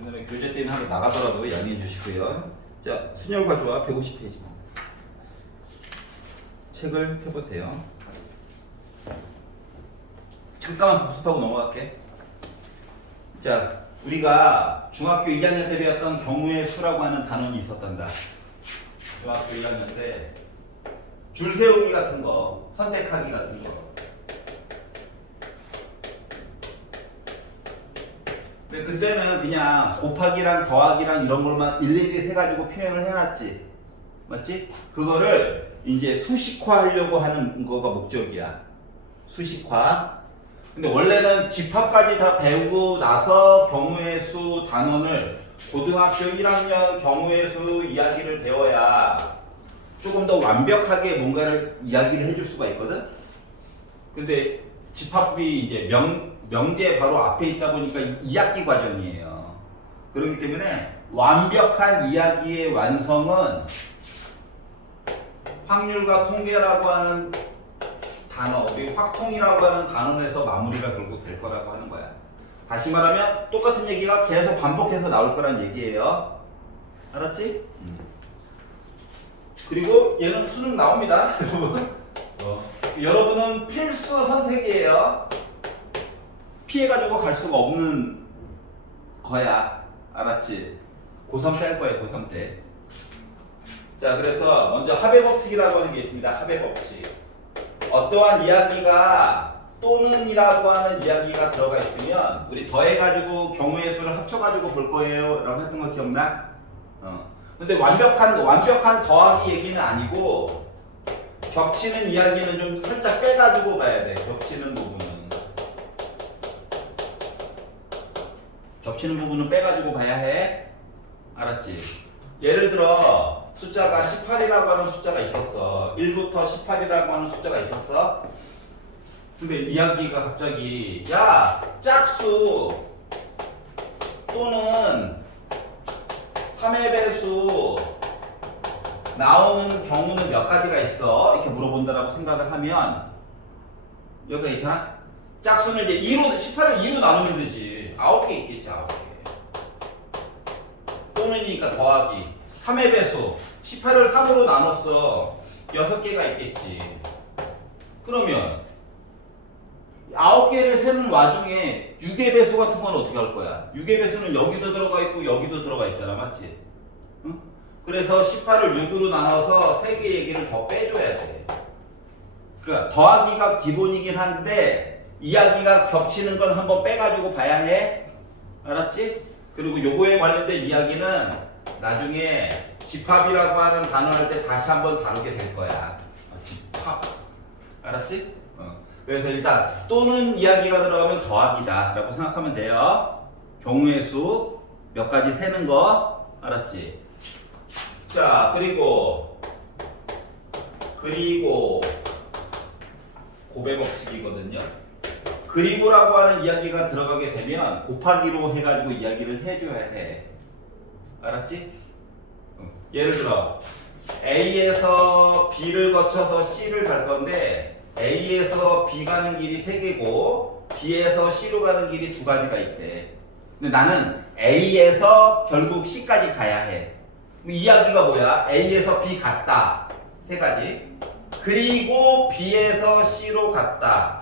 오늘은 교재 때문에 한번 나가더라도 양해해 주시고요. 자, 순열과 조합 150페이지. 책을 펴보세요. 잠깐만 복습하고 넘어갈게. 자, 우리가 중학교 2학년 때 배웠던 경우의 수라고 하는 단원이 있었단다. 중학교 1학년 때 줄 세우기 같은 거, 선택하기 같은 거. 근데 그때는 그냥 곱하기랑 더하기랑 이런 걸만 일일이 세가지고 표현을 해놨지. 맞지? 그거를 이제 수식화하려고 하는 거가 목적이야. 수식화. 근데 원래는 집합까지 다 배우고 나서 경우의 수 단원을 고등학교 1학년 경우의 수 이야기를 배워야 조금 더 완벽하게 뭔가를 이야기를 해줄 수가 있거든? 근데 집합이 이제 명제 바로 앞에 있다 보니까 2학기 과정이에요. 그렇기 때문에 완벽한 이야기의 완성은 확률과 통계라고 하는 단어, 우리 확통이라고 하는 단원에서 마무리가 결국 될 거라고 하는 거야. 다시 말하면 똑같은 얘기가 계속 반복해서 나올 거란 얘기예요. 알았지? 그리고 얘는 수능 나옵니다. 여러분. 여러분은 필수 선택이에요. 피해가지고 갈 수가 없는 거야. 알았지? 고3 때 할 거예요. 고3 때. 자, 그래서 먼저 합의법칙이라고 하는 게 있습니다. 합의법칙. 어떠한 이야기가 또는이라고 하는 이야기가 들어가 있으면 우리 더해가지고 경우의 수를 합쳐가지고 볼 거예요 라고 했던 거 기억나? 근데 완벽한 더하기 얘기는 아니고 겹치는 이야기는 좀 살짝 빼가지고 봐야 돼. 겹치는 부분은 빼가지고 봐야 해. 알았지? 예를 들어 숫자가 18이라고 하는 숫자가 있었어. 1부터 18이라고 하는 숫자가 있었어. 근데 이야기가 갑자기 야, 짝수 또는 3의 배수 나오는 경우는 몇 가지가 있어? 이렇게 물어본다라고 생각을 하면 여기가 있잖아? 짝수는 이제 18을 2로 나누면 되지. 9개 있겠지, 9개. 또는이니까 더하기. 3의 배수. 18을 3으로 나눴어. 6개가 있겠지. 그러면 9개를 세는 와중에 6의 배수 같은 건 어떻게 할 거야? 6의 배수는 여기도 들어가 있고 여기도 들어가 있잖아. 맞지? 응? 그래서 18을 6으로 나눠서 3개 얘기를 더 빼줘야 돼. 그러니까 더하기가 기본이긴 한데 이야기가 겹치는 건 한번 빼가지고 봐야 해. 알았지? 그리고 요거에 관련된 이야기는 나중에 집합이라고 하는 단어 할 때 다시 한번 다루게 될 거야. 집합. 알았지? 그래서 일단 또는 이야기가 들어가면 더하기다 라고 생각하면 돼요. 경우의 수 몇 가지 세는 거. 알았지? 자, 그리고 곱의 법칙이거든요. 그리고라고 하는 이야기가 들어가게 되면 곱하기로 해가지고 이야기를 해줘야 해. 알았지? 예를 들어 A에서 B를 거쳐서 C를 갈 건데 A에서 B 가는 길이 3개고 B에서 C로 가는 길이 2가지가 있대. 근데 나는 A에서 결국 C까지 가야 해. 이야기가 뭐야? A에서 B 갔다. 3가지. 그리고 B에서 C로 갔다.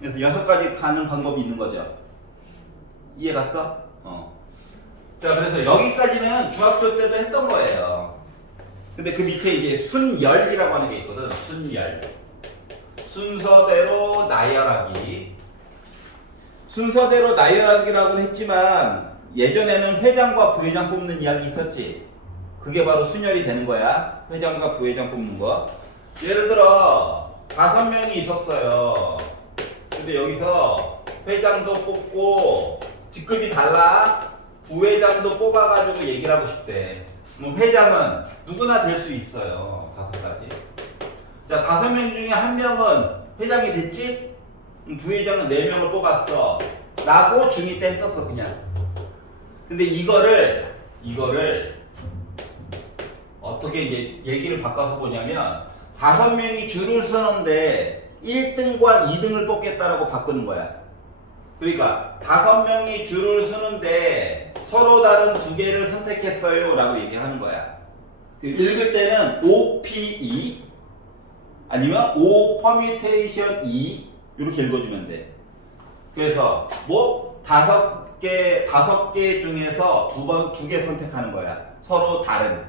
그래서 6가지 가는 방법이 있는 거죠. 이해 갔어? 자, 그래서 여기까지는 중학교 때도 했던 거예요. 근데 그 밑에 이제 순열이라고 하는 게 있거든. 순열. 순서대로 나열하기. 순서대로 나열하기라고는 했지만 예전에는 회장과 부회장 뽑는 이야기 있었지. 그게 바로 순열이 되는 거야. 회장과 부회장 뽑는 거. 예를 들어 5명이 있었어요. 근데 여기서 회장도 뽑고 직급이 달라. 부회장도 뽑아가지고 얘기를 하고 싶대. 그럼 회장은 누구나 될 수 있어요. 5가지. 자, 5명 중에 1명은 회장이 됐지? 부회장은 4명을 뽑았어. 라고 중2 때 했었어, 그냥. 근데 이거를 어떻게 이제 얘기를 바꿔서 보냐면 5명이 줄을 서는데 1등과 2등을 뽑겠다라고 바꾸는 거야. 그러니까 5명이 줄을 서는데 서로 다른 두 개를 선택했어요 라고 얘기하는 거야. 읽을 때는 OPE 아니면 O permutation E 이렇게 읽어주면 돼. 그래서 뭐 다섯 개 중에서 두 개 선택하는 거야. 서로 다른.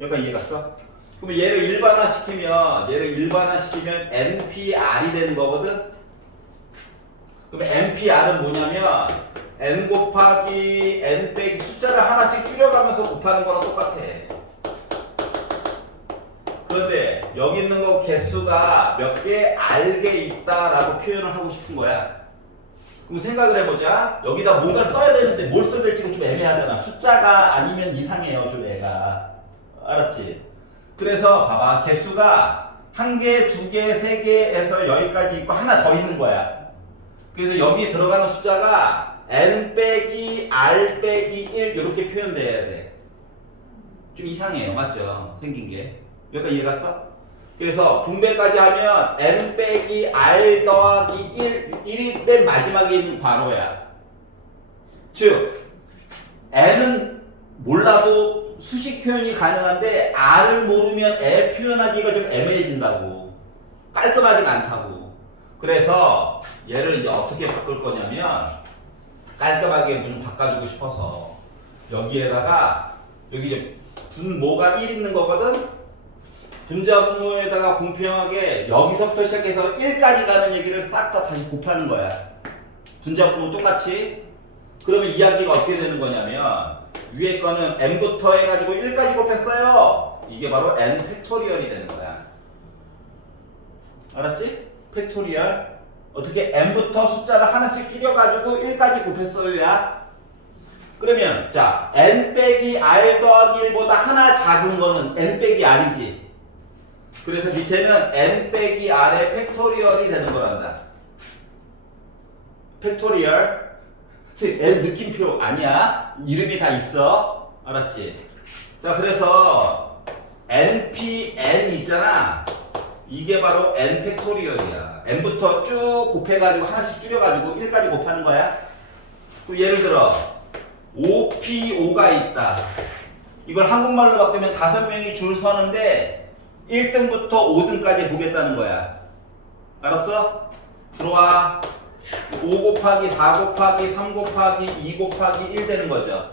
여기까지 이해 갔어? 그럼 얘를 일반화시키면 NPR이 되는 거거든? 그럼 NPR은 뭐냐면 N 곱하기 N 빼기 숫자를 하나씩 줄여가면서 곱하는 거랑 똑같아. 그런데 여기 있는 거 개수가 몇 개 알게 있다라고 표현을 하고 싶은 거야. 그럼 생각을 해보자. 여기다 뭔가를 써야 되는데 뭘 써야 될지가 좀 애매하잖아. 숫자가 아니면 이상해요, 좀 애가. 알았지? 그래서 봐봐. 개수가 한 개, 두 개, 세 개에서 여기까지 있고 하나 더 있는 거야. 그래서 여기 들어가는 숫자가 N 빼기 R 빼기 1 이렇게 표현돼야 돼. 좀 이상해요. 맞죠? 생긴 게. 여기까지 이해 갔어? 그래서 분배까지 하면 N 빼기 R 더하기 1이 맨 마지막에 있는 괄호야. 즉 N은 몰라도 수식 표현이 가능한데 R을 모르면 애 표현하기가 좀 애매해진다고. 깔끔하지가 않다고. 그래서 얘를 이제 어떻게 바꿀 거냐면 깔끔하게 좀 바꿔주고 싶어서 여기에다가 여기 이제 분모가 1 있는 거거든? 분자분모에다가 공평하게 여기서부터 시작해서 1까지 가는 얘기를 싹 다 다시 곱하는 거야. 분자분모 똑같이. 그러면 이야기가 어떻게 되는 거냐면 위에 거는 n부터 해가지고 1까지 곱했어요. 이게 바로 n 팩토리얼이 되는 거야. 알았지? 팩토리얼. 어떻게 n부터 숫자를 하나씩 줄여가지고 1까지 곱했어요야. 그러면 자 n 빼기 r 더하기 1보다 하나 작은 거는 n 빼기 r이지. 그래서 밑에는 n 빼기 r의 팩토리얼이 되는 거란다. 팩토리얼. n 느낌표 아니야. 이름이 다 있어. 알았지? 자 그래서 npn 있잖아. 이게 바로 n 팩토리얼이야. n부터 쭉 곱해가지고 하나씩 줄여가지고 1까지 곱하는 거야. 그럼 예를 들어 OPO가 있다. 이걸 한국말로 바꾸면 5명이 줄 서는데 1등부터 5등까지 보겠다는 거야. 알았어? 들어와. 5 곱하기 4 곱하기 3 곱하기 2 곱하기 1 되는 거죠.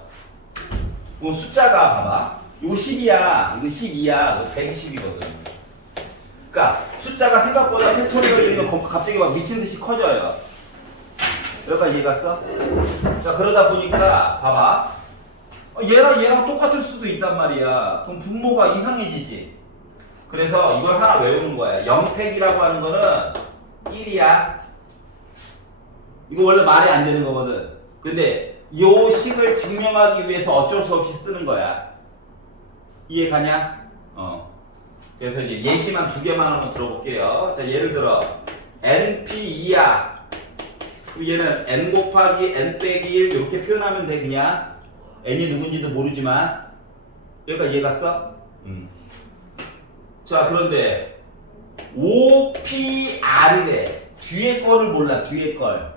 그럼 숫자가 봐봐. 이거 10이야. 이거 12야. 이거 120이거든. 그러니까 숫자가 생각보다 팩토리얼이 갑자기 막 미친 듯이 커져요. 여기까지 이해 갔어? 자 그러다 보니까 봐봐. 얘랑 똑같을 수도 있단 말이야. 그럼 분모가 이상해지지. 그래서 이걸 하나 외우는 거야. 0팩이라고 하는 거는 1이야. 이거 원래 말이 안 되는 거거든. 근데 이 식을 증명하기 위해서 어쩔 수 없이 쓰는 거야. 이해 가냐? 그래서 이제 예시만 2개만 한번 들어볼게요. 자, 예를 들어 NP2야. 그럼 얘는 N 곱하기 N 빼기 1 이렇게 표현하면 돼. 그냥 N이 누군지도 모르지만. 여기까지 이해 갔어? 자, 그런데 OPR이래. 뒤에 거를 몰라. 뒤에 걸.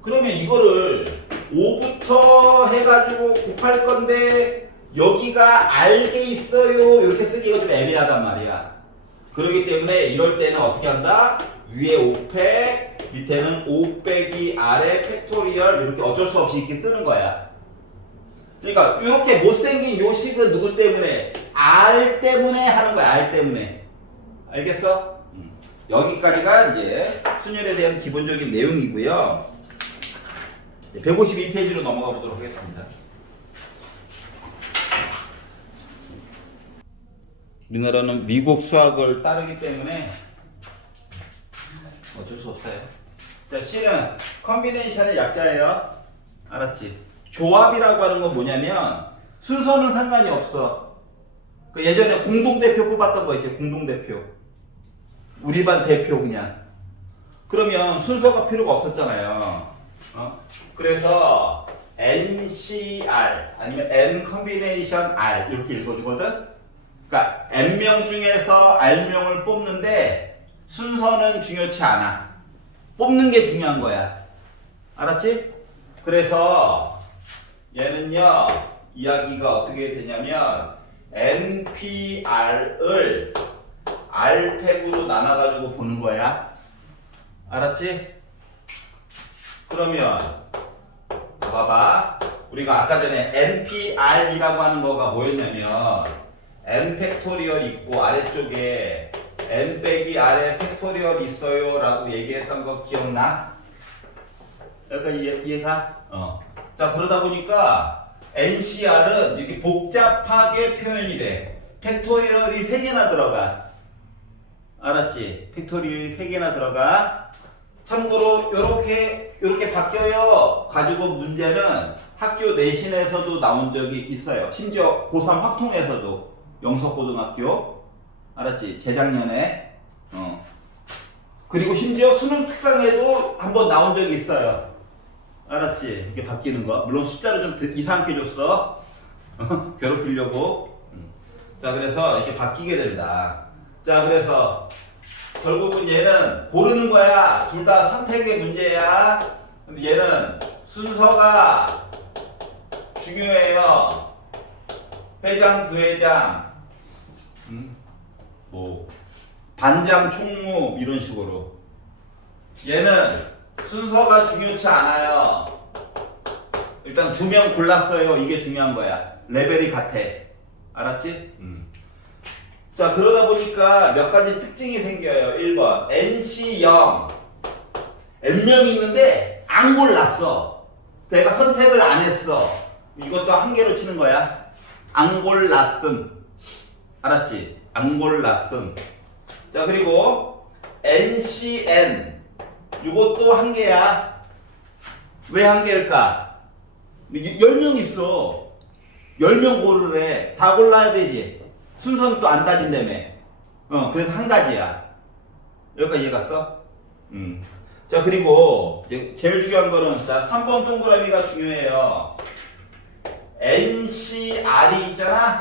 그러면 이거를 5부터 해가지고 곱할 건데 여기가 알게 있어요. 이렇게 쓰기가 좀 애매하단 말이야. 그렇기 때문에 이럴 때는 어떻게 한다? 위에 5팩, 밑에는 5 빼기 R의 팩토리얼 이렇게 어쩔 수 없이 이렇게 쓰는 거야. 그러니까 이렇게 못생긴 요 식은 누구 때문에? R 때문에 하는 거야. R 때문에. 알겠어? 여기까지가 이제 순열에 대한 기본적인 내용이고요. 152페이지로 넘어가 보도록 하겠습니다. 우리나라는 미국 수학을 따르기 때문에 어쩔 수 없어요. 자, C는 컨비네이션의 약자예요. 알았지? 조합이라고 하는 건 뭐냐면 순서는 상관이 없어. 그 예전에 공동대표 뽑았던 거 있지? 공동대표. 우리 반 대표 그냥. 그러면 순서가 필요가 없었잖아요. 그래서 NCR 아니면 N 컨비네이션 R 이렇게 읽어주거든. 그러니까 N명 중에서 R명을 뽑는데 순서는 중요치 않아. 뽑는 게 중요한 거야. 알았지? 그래서 얘는요 이야기가 어떻게 되냐면 NPR을 R팩으로 나눠가지고 보는 거야. 알았지? 그러면 봐봐. 우리가 아까 전에 NPR이라고 하는 거가 뭐였냐면 N 팩토리얼 있고 아래쪽에 N 빼기 R에 팩토리얼 있어요 라고 얘기했던 거 기억나? 약간 이해가? 자 그러다 보니까 NCR은 이렇게 복잡하게 표현이 돼. 팩토리얼이 3개나 들어가. 알았지? 팩토리얼이 3개나 들어가. 참고로 요렇게 바뀌어요 가지고 문제는 학교 내신에서도 나온 적이 있어요. 심지어 고3 확통에서도 영석고등학교 알았지? 재작년에 그리고 심지어 수능 특강에도 한번 나온 적이 있어요. 알았지? 이게 바뀌는 거. 물론 숫자를 좀 이상하게 줬어. 괴롭히려고. 자 그래서 이렇게 바뀌게 된다. 자 그래서 결국은 얘는 고르는 거야. 둘 다 선택의 문제야. 근데 얘는 순서가 중요해요. 회장, 부회장, 뭐 반장, 총무 이런 식으로. 얘는 순서가 중요치 않아요. 일단 2명 골랐어요. 이게 중요한 거야. 레벨이 같아. 알았지? 자 그러다 보니까 몇 가지 특징이 생겨요. 1번 NC0 N명이 있는데 안 골랐어. 내가 선택을 안 했어. 이것도 한 개로 치는 거야. 안 골랐음. 알았지? 안 골랐음. 자 그리고 NCN 이것도 한 개야. 왜 한 개일까? 10명 있어. 10명 고르래. 다 골라야 되지. 순서는 또 안 따진다며. 그래서 한 가지야. 여기까지 이해 갔어? 자, 그리고 이제 제일 중요한 거는 자, 3번 동그라미가 중요해요. NCR이 있잖아?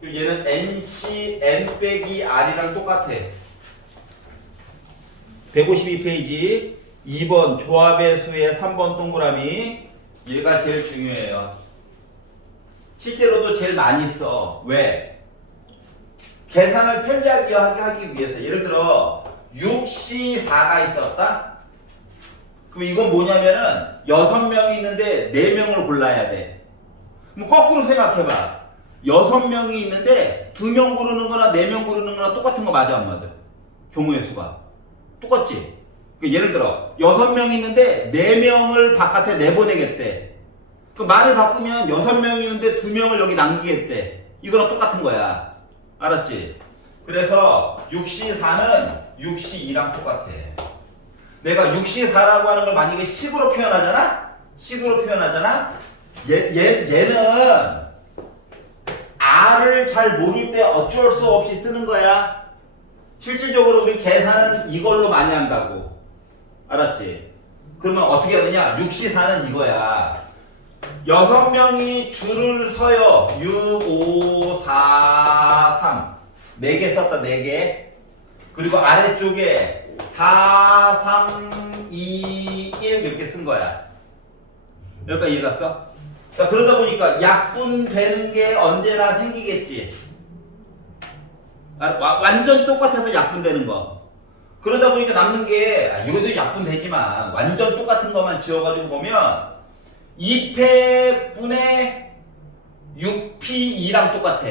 그리고 얘는 NCN 빼기 R이랑 똑같아. 152페이지 2번 조합의 수의 3번 동그라미. 얘가 제일 중요해요. 실제로도 제일 많이 써. 왜? 계산을 편리하게 하기 위해서. 예를 들어 6C4가 있었다? 그럼 이건 뭐냐면은 6명이 있는데 4명을 골라야 돼. 그럼 거꾸로 생각해봐. 6명이 있는데 2명 고르는 거나 4명 고르는 거나 똑같은 거 맞아 안 맞아? 경우의 수가 똑같지? 예를 들어 6명이 있는데 4명을 바깥에 내보내겠대. 그 말을 바꾸면 6명이 있는데 2명을 여기 남기겠대. 이거랑 똑같은 거야. 알았지? 그래서 6C4는 6C2랑 똑같아. 내가 6C4라고 하는 걸 만약에 식으로 표현하잖아? 식으로 표현하잖아? 얘는 R을 잘 모를 때 어쩔 수 없이 쓰는 거야. 실질적으로 우리 계산은 이걸로 많이 한다고. 알았지? 그러면 어떻게 하느냐? 6C4는 이거야. 6명이 줄을 서요. 6, 5, 4, 3. 4개 썼다, 4개. 그리고 아래쪽에 4, 3, 2, 1 이렇게 쓴 거야. 여기까지 이해 갔어? 자, 그러다 보니까 약분되는 게 언제나 생기겠지. 완전 똑같아서 약분되는 거. 그러다 보니까 남는 게, 이것도 약분되지만, 완전 똑같은 것만 지워가지고 보면, 2팩분의 6P2랑 똑같아.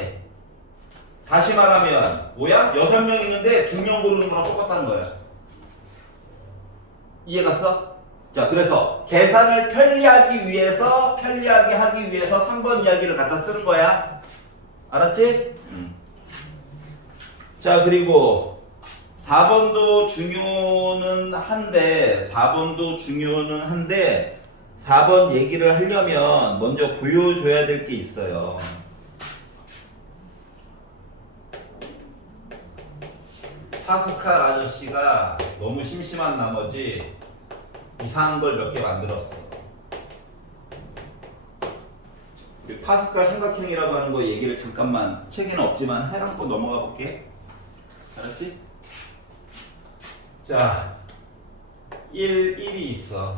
다시 말하면 뭐야? 6명 있는데 2명 고르는 거랑 똑같다는 거야. 이해 갔어? 자, 그래서 계산을 편리하게 하기 위해서 3번 이야기를 갖다 쓰는 거야. 알았지? 자, 그리고 4번도 중요는 한데 4번 얘기를 하려면 먼저 보여줘야 될 게 있어요. 파스칼 아저씨가 너무 심심한 나머지 이상한 걸 몇 개 만들었어. 파스칼 삼각형이라고 하는 거 얘기를 잠깐만, 책에는 없지만 해갖고 넘어가 볼게. 알았지? 자, 1, 1이 있어.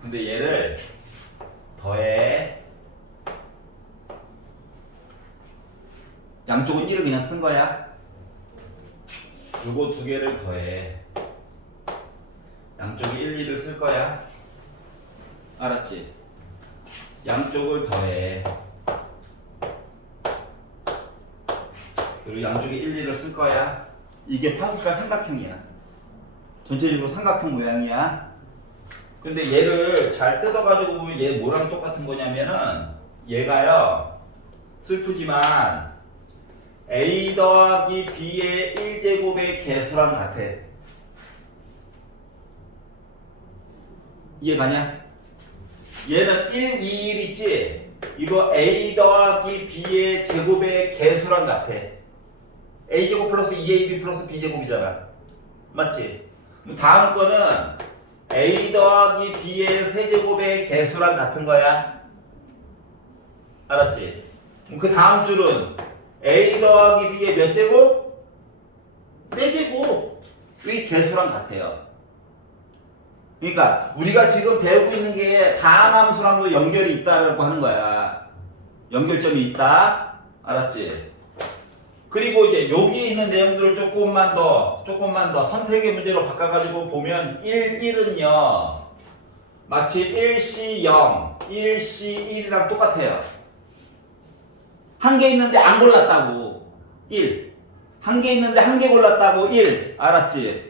근데 얘를 더해. 양쪽은 1을 그냥 쓴 거야. 요거 두 개를 더해. 양쪽에 1, 2를 쓸 거야. 알았지? 양쪽을 더해. 그리고 양쪽에 1, 2를 쓸 거야. 이게 파스칼 삼각형이야. 전체적으로 삼각형 모양이야. 근데 얘를 잘 뜯어가지고 보면 얘 뭐랑 똑같은 거냐면은 얘가요, 슬프지만 A 더하기 B의 1제곱의 개수랑 같아. 이해가냐? 얘는 1, 2, 1 있지? 이거 A 더하기 B의 제곱의 개수랑 같아. A제곱 플러스 2AB 플러스 B제곱이잖아. 맞지? 다음 거는 A 더하기 B의 세제곱의 개수랑 같은 거야. 알았지? 그 다음 줄은 A 더하기 B의 몇 제곱? 4제곱. 이 개수랑 같아요. 그러니까 우리가 지금 배우고 있는 게 다함함수랑도 연결이 있다라고 하는 거야. 연결점이 있다. 알았지? 그리고 이제 여기에 있는 내용들을 조금만 더 선택의 문제로 바꿔가지고 보면 1은요. 마치 1C0, 1C1이랑 똑같아요. 한 개 있는데 안 골랐다고. 1. 한 개 있는데 한 개 골랐다고. 1. 알았지?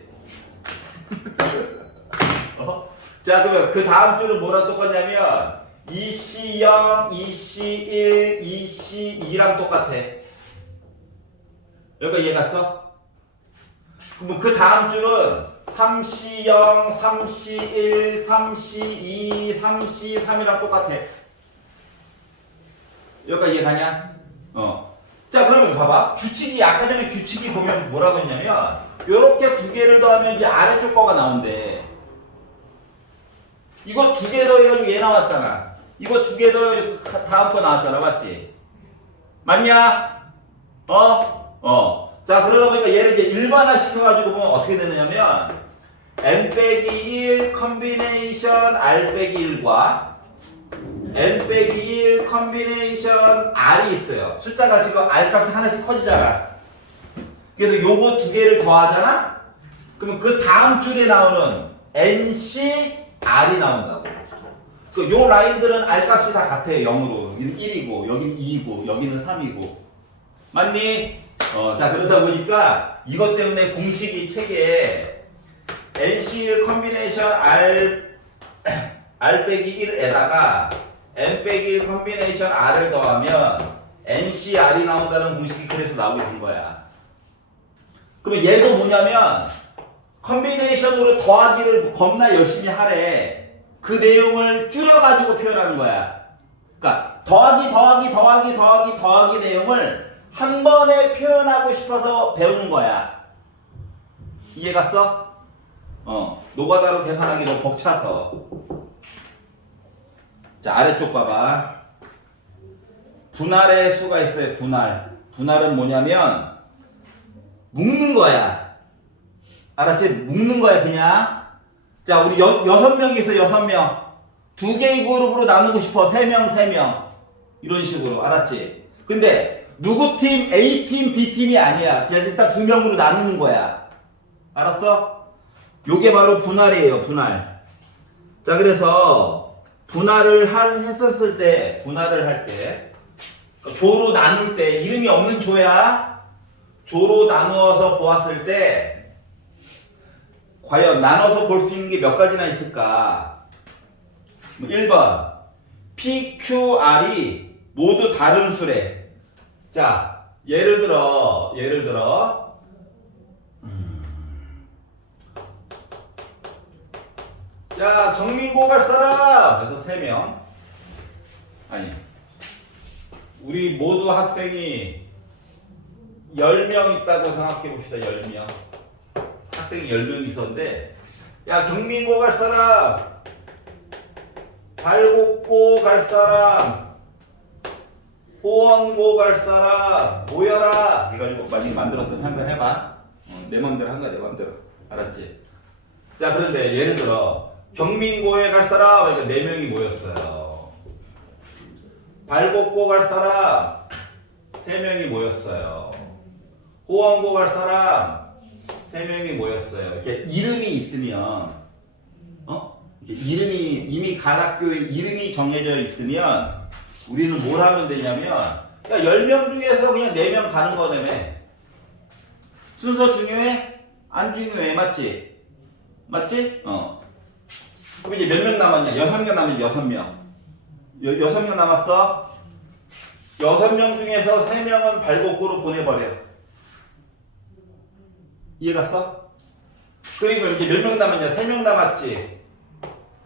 자, 그러면 그 다음 줄은 뭐랑 똑같냐면 2C0, 2C1, 2C2랑 똑같아. 여기가 이해 갔어? 그럼 그 다음 줄은 3C0, 3C1, 3C2, 3C3이랑 똑같아. 여기가 이해 가냐? 자, 그러면 봐봐. 규칙이, 아까 전에 규칙이 보면 뭐라고 했냐면, 요렇게 두 개를 더하면 이제 아래쪽 거가 나온대. 이거 두 개 더해가지고 얘 나왔잖아. 이거 두 개 더해가지고 다음 거 나왔잖아. 맞지? 맞냐? 자, 그러다 보니까 얘를 이제 일반화 시켜가지고 보면 어떻게 되느냐면, n-1 컨비네이션 r-1과 n-1 컨비네이션 r이 있어요. 숫자가 지금 r 값이 하나씩 커지잖아. 그래서 요거 두 개를 더하잖아? 그러면 그 다음 줄에 나오는 nc r이 나온다고. 요 라인들은 r 값이 다 같아요. 0으로. 여기는 1이고, 여기는 2이고, 여기는 3이고. 맞니? 자, 그러다 보니까 이것 때문에 공식이 책에 nc1 컨비네이션 r-1에다가 n-1 컨비네이션 r을 더하면 ncr이 나온다는 공식이 그래서 나오게 된 거야. 그러면 얘도 뭐냐면 컨비네이션으로 더하기를 겁나 열심히 하래. 그 내용을 줄여가지고 표현하는 거야. 그러니까 더하기 내용을 한 번에 표현하고 싶어서 배우는 거야. 이해 갔어? 노가다로 계산하기 너무 벅차서. 자, 아래쪽 봐봐. 분할의 수가 있어요. 분할은 뭐냐면 묶는 거야. 알았지? 묶는 거야 그냥. 자, 우리 6명이 있어. 6명. 두 개의 그룹으로 나누고 싶어. 3명. 이런 식으로. 알았지? 근데 누구 팀, A팀, B팀이 아니야. 그냥 일단 2명으로 나누는 거야. 알았어? 요게 바로 분할이에요. 분할. 자, 그래서 분할을 했었을 때, 분할을 할 때, 조로 나눌 때, 이름이 없는 조야. 조로 나누어서 보았을 때 과연 나눠서 볼 수 있는 게 몇 가지나 있을까? 1번 PQR이 모두 다른 수래. 자, 예를 들어 자, 정민고 갈 사람! 그래서 3명. 아니, 우리 모두 학생이 10명 있다고 생각해 봅시다. 10명. 학생이 10명 있었는데, 야, 경민고 갈 사람, 발곡고 갈 사람, 호원고 갈 사람 모여라 해가지고 만약에 만들었던 한 번 해봐. 내 맘대로 한 거야. 내 맘대로. 알았지? 자, 그런데 예를 들어 경민고에 갈 사람, 그러니까 4명이 모였어요. 발곡고 갈 사람 3명이 모였어요. 호원고 갈 사람 3명이 모였어요. 이렇게 이름이 있으면 이렇게 이름이 이미 간 학교에 이름이 정해져 있으면 우리는 뭘 하면 되냐면 야 10명 중에서 그냥 4명 가는 거라며. 순서 중요해? 안 중요해. 맞지? 맞지? 그럼 이제 몇 명 남았냐? 6명 남았지. 6명. 6명 남았어? 6명 중에서 3명은 발곡고로 보내버려. 이해갔어? 그리고 이제 몇 명 남았냐? 3명 남았지.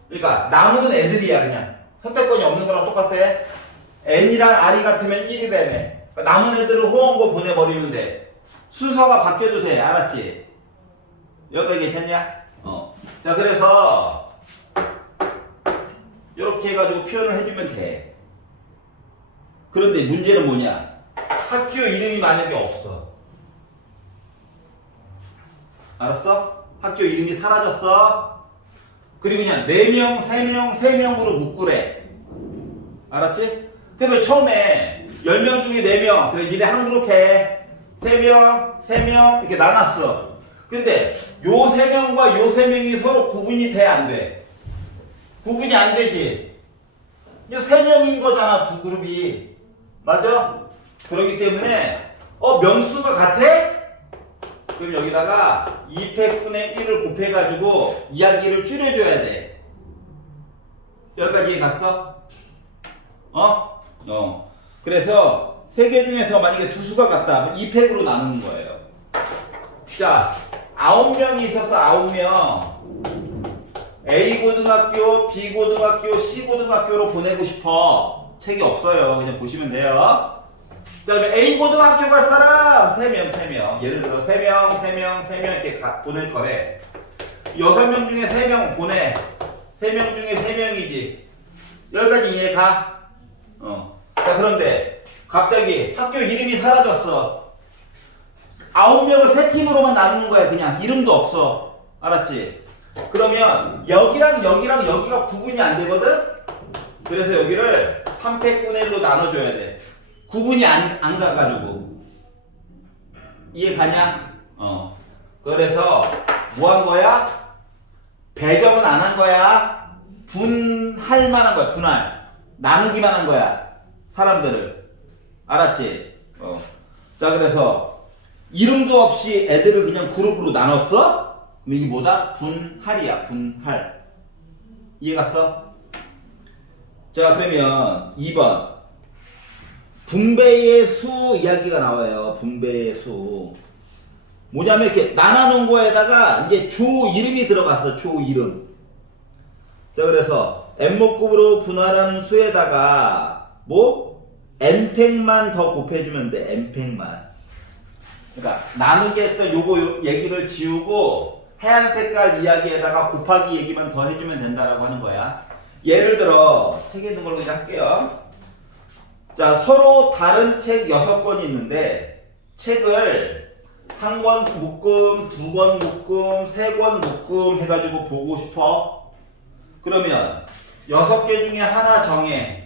그러니까 남은 애들이야 그냥. 선택권이 없는 거랑 똑같아. N이랑 R이 같으면 1이라며. 그러니까 남은 애들은 호원고 보내버리면 돼. 순서가 바뀌어도 돼. 알았지? 여기까지 괜찮냐? 자, 그래서 이렇게 해가지고 표현을 해주면 돼. 그런데 문제는 뭐냐? 학교 이름이 만약에 없어. 알았어? 학교 이름이 사라졌어. 그리고 그냥 4명, 3명, 3명으로 묶으래. 알았지? 그러면 처음에 10명 중에 4명. 그래, 니네 한 그룹 해. 3명, 3명 이렇게 나눴어. 근데 요 3명과 요 3명이 서로 구분이 돼, 안 돼? 구분이 안 되지. 요 3명인 거잖아, 두 그룹이. 맞아? 그렇기 때문에 명수가 같아? 그럼 여기다가 200분의 1을 곱해가지고 이야기를 줄여줘야 돼. 여기까지 이해 갔어? 그래서 세 개 중에서 만약에 두 수가 같다. 2팩으로 나누는 거예요. 자, 9명이 있었어. 9명. A 고등학교, B 고등학교, C 고등학교로 보내고 싶어. 책이 없어요. 그냥 보시면 돼요. 자, 그러면 A 고등학교 갈 사람 3명, 3명. 예를 들어 3명, 3명, 3명 이렇게 보낼 거래. 6명 중에 3명 보내. 3명 중에 3명이지. 여기까지 이해가? 자, 그런데 갑자기 학교 이름이 사라졌어. 9명을 세 팀으로만 나누는 거야. 그냥 이름도 없어. 알았지? 그러면 여기랑 여기랑 여기가 구분이 안 되거든? 그래서 여기를 3팩분의 1로 나눠줘야 돼. 구분이 안 가가지고. 이해 가냐? 그래서 뭐 한 거야? 배정은 안 한 거야. 분할 만한 거야. 분할. 나누기만 한 거야. 사람들을. 알았지? 자, 그래서 이름도 없이 애들을 그냥 그룹으로 나눴어? 그럼 이게 뭐다? 분할이야. 분할. 이해 갔어? 자, 그러면 2번. 분배의 수 이야기가 나와요. 분배의 수. 뭐냐면 이렇게 나눠놓은 거에다가 이제 조 이름이 들어갔어. 조 이름. 자, 그래서 n목급으로 분할하는 수에다가 뭐? n팩만 더 곱해주면 돼. n팩만. 그러니까 나누기 했던 요거 얘기를 지우고 하얀 색깔 이야기에다가 곱하기 얘기만 더 해주면 된다라고 하는 거야. 예를 들어 책에 있는 걸로 그냥 할게요. 자, 서로 다른 책 6권이 있는데 책을 한 권 묶음, 2권 묶음, 3권 묶음 해가지고 보고 싶어. 그러면 6개 중에 하나 정해.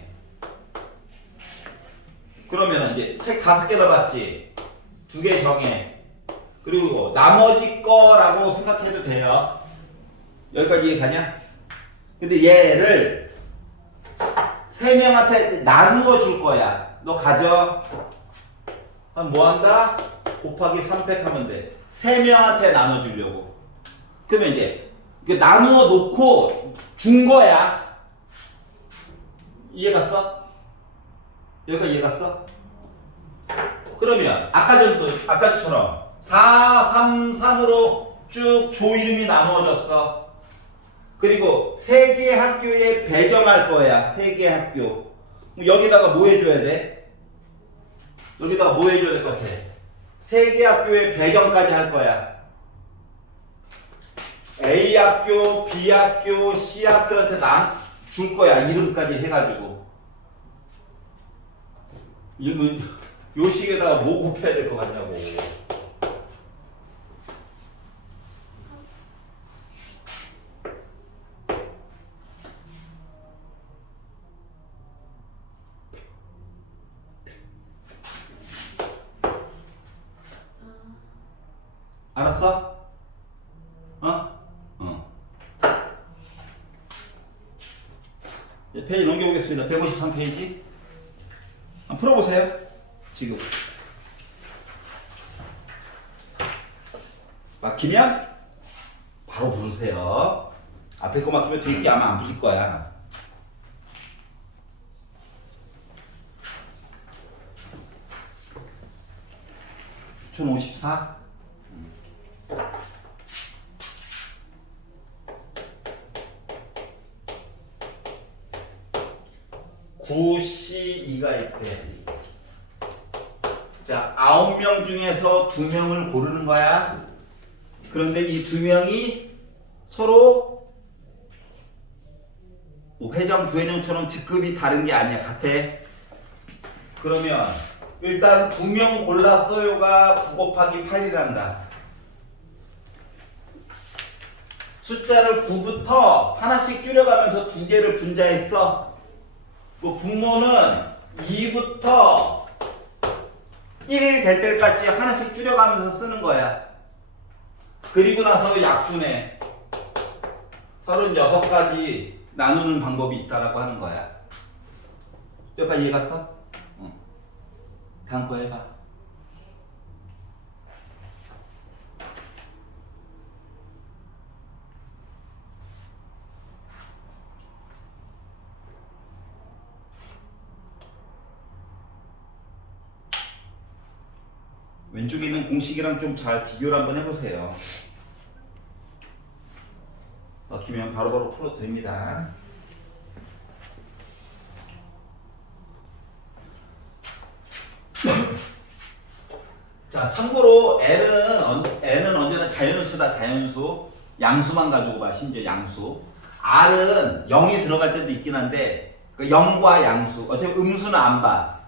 그러면 이제 책 5개 더 봤지? 2개 정해. 그리고 나머지 거라고 생각해도 돼요. 여기까지 이해 가냐? 근데 얘를 3명한테 나누어 줄 거야. 너 가져. 그럼 뭐 한다? 곱하기 3팩 하면 돼. 3명한테 나눠주려고. 그러면 이제 나누어 놓고 준 거야. 이해 갔어? 여기까지 이해 갔어? 그러면 아까처럼 4, 3, 3으로 쭉 조 이름이 나누어졌어. 그리고 3개 학교에 배정할 거야. 3개 학교. 여기다가 뭐 해줘야 돼? 여기다가 뭐 해줘야 될 것 같아? 3개 학교에 배정까지 할 거야. A 학교, B 학교, C 학교한테 난 줄 거야. 이름까지 해가지고. 이러면 요 식에다가 뭐 곱해야 될 것 같냐고. 알았어? 어? 이제 페이지 넘겨보겠습니다. 153페이지. 한번 풀어보세요. 지금. 막히면 바로 부르세요. 앞에 거 막히면 뒤에 게 아마 안 풀릴 거야. (1054) (9C2가) 있대. 자, 9명 중에서 2명을 고르는 거야. 그런데 이 2명이 서로 회전, 부회전처럼 직급이 다른 게 아니야. 같아. 그러면 일단 2명 골랐어요가 9 곱하기 8이란다. 숫자를 9부터 하나씩 줄여가면서 2개를 분자했어. 뭐 분모는 2부터 1 될 때까지 하나씩 줄여가면서 쓰는 거야. 그리고 나서 약분해. 36가지 나누는 방법이 있다라고 하는 거야. 여기까지 이해 갔어? 응. 다음 거 해봐. 왼쪽에 있는 공식이랑 좀 잘 비교를 한번 해보세요. 넣히면 바로바로 풀어드립니다. 자, 참고로 N은 언제나 자연수다. 자연수. 양수만 가지고 봐. 심지어 양수. R은 0이 들어갈 때도 있긴 한데 0과 양수. 어차피 음수는 안 봐.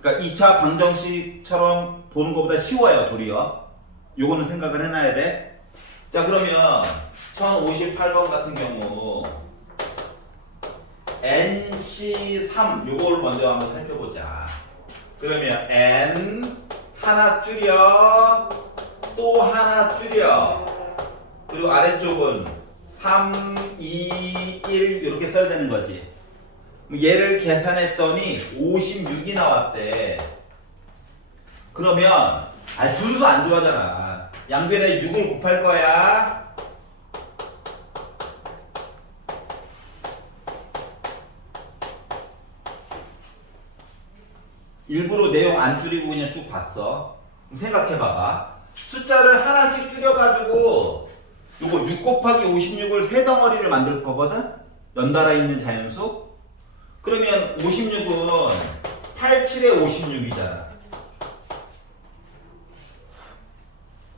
그러니까 2차 방정식처럼 보는 것보다 쉬워요. 도리어. 요거는 생각을 해놔야 돼. 자, 그러면 1058번 같은 경우 NC3 요걸 먼저 한번 살펴보자. 그러면 N 하나 줄여 또 하나 줄여 그리고 아래쪽은 3, 2, 1 이렇게 써야 되는 거지. 얘를 계산했더니 56이 나왔대. 그러면 분수 안 좋아하잖아. 양변에 6을 곱할 거야. 일부러 내용 안 줄이고 그냥 쭉 봤어. 생각해봐봐. 숫자를 하나씩 줄여가지고 요거 6 곱하기 56을 세 덩어리를 만들 거거든? 연달아 있는 자연수? 그러면 56은 8, 7에 56이잖아.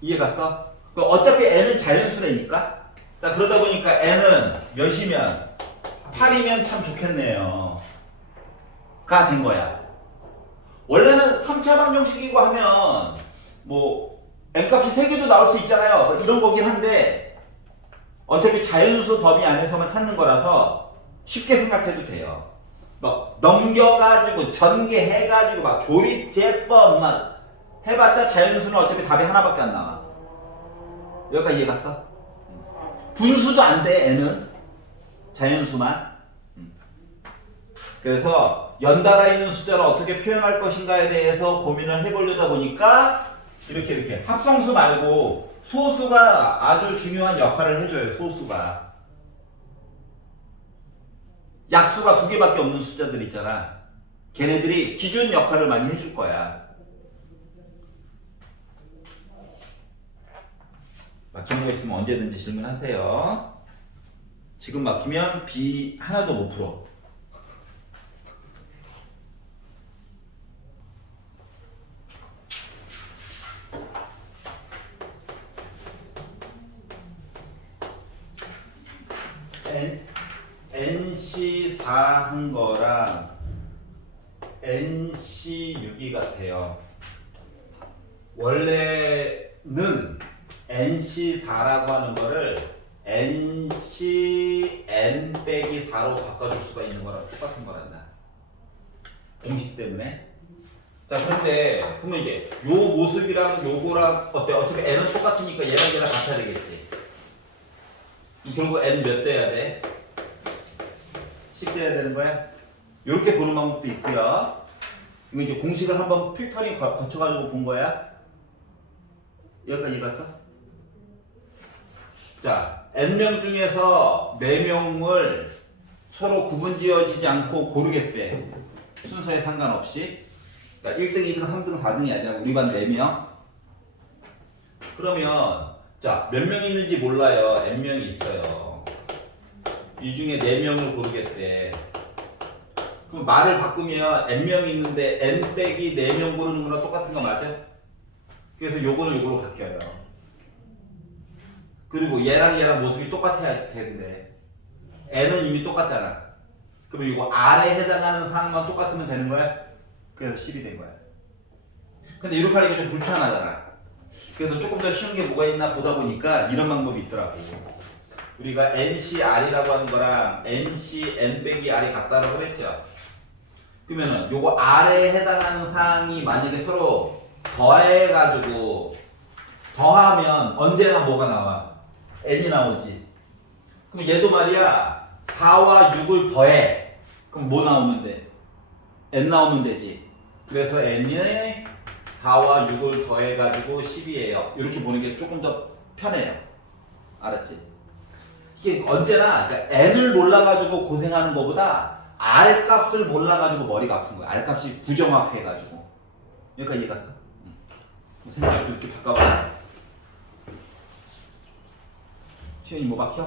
이해 갔어? 어차피 n은 자연수라니까? 자, 그러다 보니까 n은 몇이면? 8이면 참 좋겠네요. 가 된 거야. 원래는 3차 방정식이고 하면 뭐 n값이 3개도 나올 수 있잖아요. 뭐 이런 거긴 한데 어차피 자연수 범위 안에서만 찾는 거라서 쉽게 생각해도 돼요. 막 넘겨가지고 전개해가지고 막 조립제법 막 해봤자 자연수는 어차피 답이 하나밖에 안 나와. 여기까지 이해 갔어? 분수도 안 돼. n은 자연수만. 그래서 연달아 있는 숫자를 어떻게 표현할 것인가에 대해서 고민을 해보려다 보니까 이렇게 합성수 말고 소수가 아주 중요한 역할을 해줘요. 소수가. 약수가 2개밖에 없는 숫자들 있잖아. 걔네들이 기준 역할을 많이 해줄 거야. 막힌 거 있으면 언제든지 질문하세요. 지금 막히면 B 하나도 못 풀어. NC4 한 거랑 NC6이 같아요. 원래는 NC4라고 하는 거를 NCN 빼기 4로 바꿔줄 수가 있는 거랑 똑같은 거란다. 공식 때문에. 자, 그런데 그러면 이제 요 모습이랑 요거랑 어때? 어차피 n은 똑같으니까 얘랑 같아야 되겠지. 결국 n 몇 돼야 돼? 10 돼야 되는 거야? 이렇게 보는 방법도 있고요. 이거 이제 공식을 한번 필터링 거쳐가지고 본 거야. 여기까지 갔어? 자, n명 중에서 4명을 서로 구분지어지지 않고 고르겠대. 순서에 상관없이. 그러니까 1등, 2등, 3등, 4등이 아니라 우리 반 4명. 그러면 자, 몇 명 있는지 몰라요. n명이 있어요. 이 중에 4명을 고르겠대. 그럼 말을 바꾸면 n명이 있는데 n 빼기 4명 고르는 거랑 똑같은 거 맞아? 그래서 요거는 요걸로 바뀌어요. 그리고 얘랑 모습이 똑같아야 되는데 n은 이미 똑같잖아. 그러면 이거 R에 해당하는 사항만 똑같으면 되는 거야? 그래서 10이 된 거야. 근데 이렇게 하니까 좀 불편하잖아. 그래서 조금 더 쉬운 게 뭐가 있나 보다 보니까 이런 방법이 있더라고. 우리가 NCR이라고 하는 거랑 NC N 빼기 R이 같다라고 그랬죠. 그러면은 요거 R에 해당하는 사항이 만약에 서로 더해가지고 더하면 언제나 뭐가 나와? N이 나오지. 그럼 얘도 말이야 4와 6을 더해. 그럼 뭐 나오면 돼? N 나오면 되지. 그래서 N이 4와 6을 더해가지고 10이에요. 이렇게 보는 게 조금 더 편해요. 알았지? 이게 언제나 그러니까 N을 몰라가지고 고생하는 것보다 R 값을 몰라가지고 머리가 아픈 거야. R 값이 부정확해가지고. 여기까지 이해 갔어? 생각 이렇게 바꿔봐. 시현이 뭐 박혀?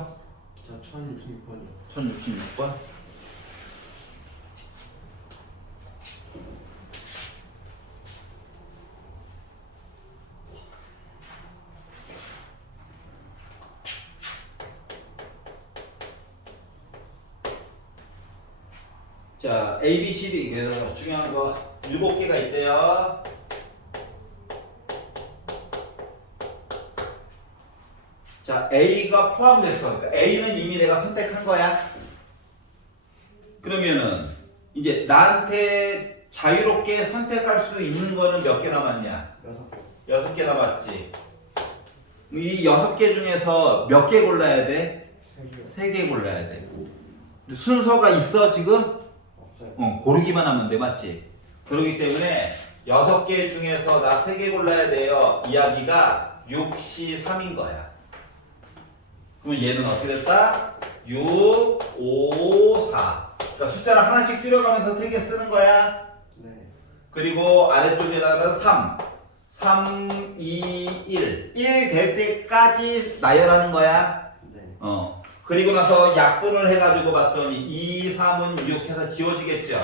자, 1066번이요. 1066번? 자, A, B, C, D 그래서 중요한 거 7개가 있대요. 자, A가 포함됐어. 그러니까 A는 이미 내가 선택한 거야. 그러면은 이제 나한테 자유롭게 선택할 수 있는 거는 몇 개 남았냐? 6개. 6개 남았지. 이 6개 중에서 몇 개 골라야 돼? 3개요. 3개 골라야 돼. 순서가 있어 지금? 없어요. 고르기만 하면 돼, 맞지? 그렇기 때문에 6개 중에서 나 3개 골라야 돼요. 이야기가 6, C, 3인 거야. 그러면 얘는 어떻게 됐다? 6, 5, 4. 그러니까 숫자를 하나씩 줄여가면서 3개 쓰는 거야. 네. 그리고 아래쪽에다가는 3. 3, 2, 1. 1 될 때까지 나열하는 거야. 네. 그리고 나서 약분을 해가지고 봤더니 2, 3은 6 해서 지워지겠죠.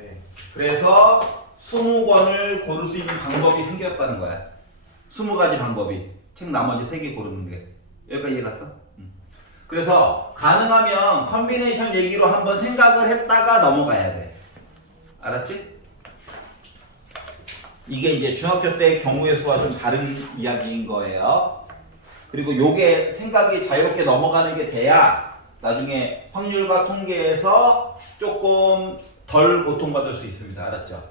네. 그래서 20권을 고를 수 있는 방법이 생겼다는 거야. 20가지 방법이. 책 나머지 3개 고르는 게. 여기까지 이해 갔어? 그래서 가능하면 컨비네이션 얘기로 한번 생각을 했다가 넘어가야 돼. 알았지? 이게 이제 중학교 때 경우의 수와 좀 다른 이야기인 거예요. 그리고 요게 생각이 자유롭게 넘어가는 게 돼야 나중에 확률과 통계에서 조금 덜 고통받을 수 있습니다. 알았죠?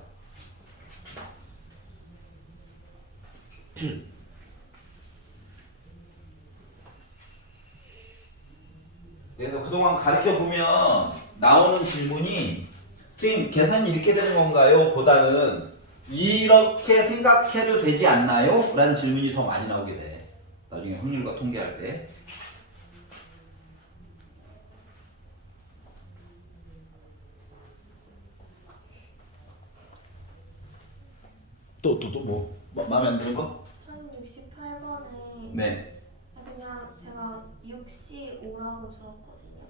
그래서 그동안 가르쳐 보면 나오는 질문이 선생님 계산이 이렇게 되는 건가요? 보다는 이렇게 생각해도 되지 않나요? 라는 질문이 더 많이 나오게 돼. 나중에 확률과 통계할 때. 또 뭐? 마음에 안 드는 거? 1068번에 네. 그냥 제가 6C5라고 적었거든요.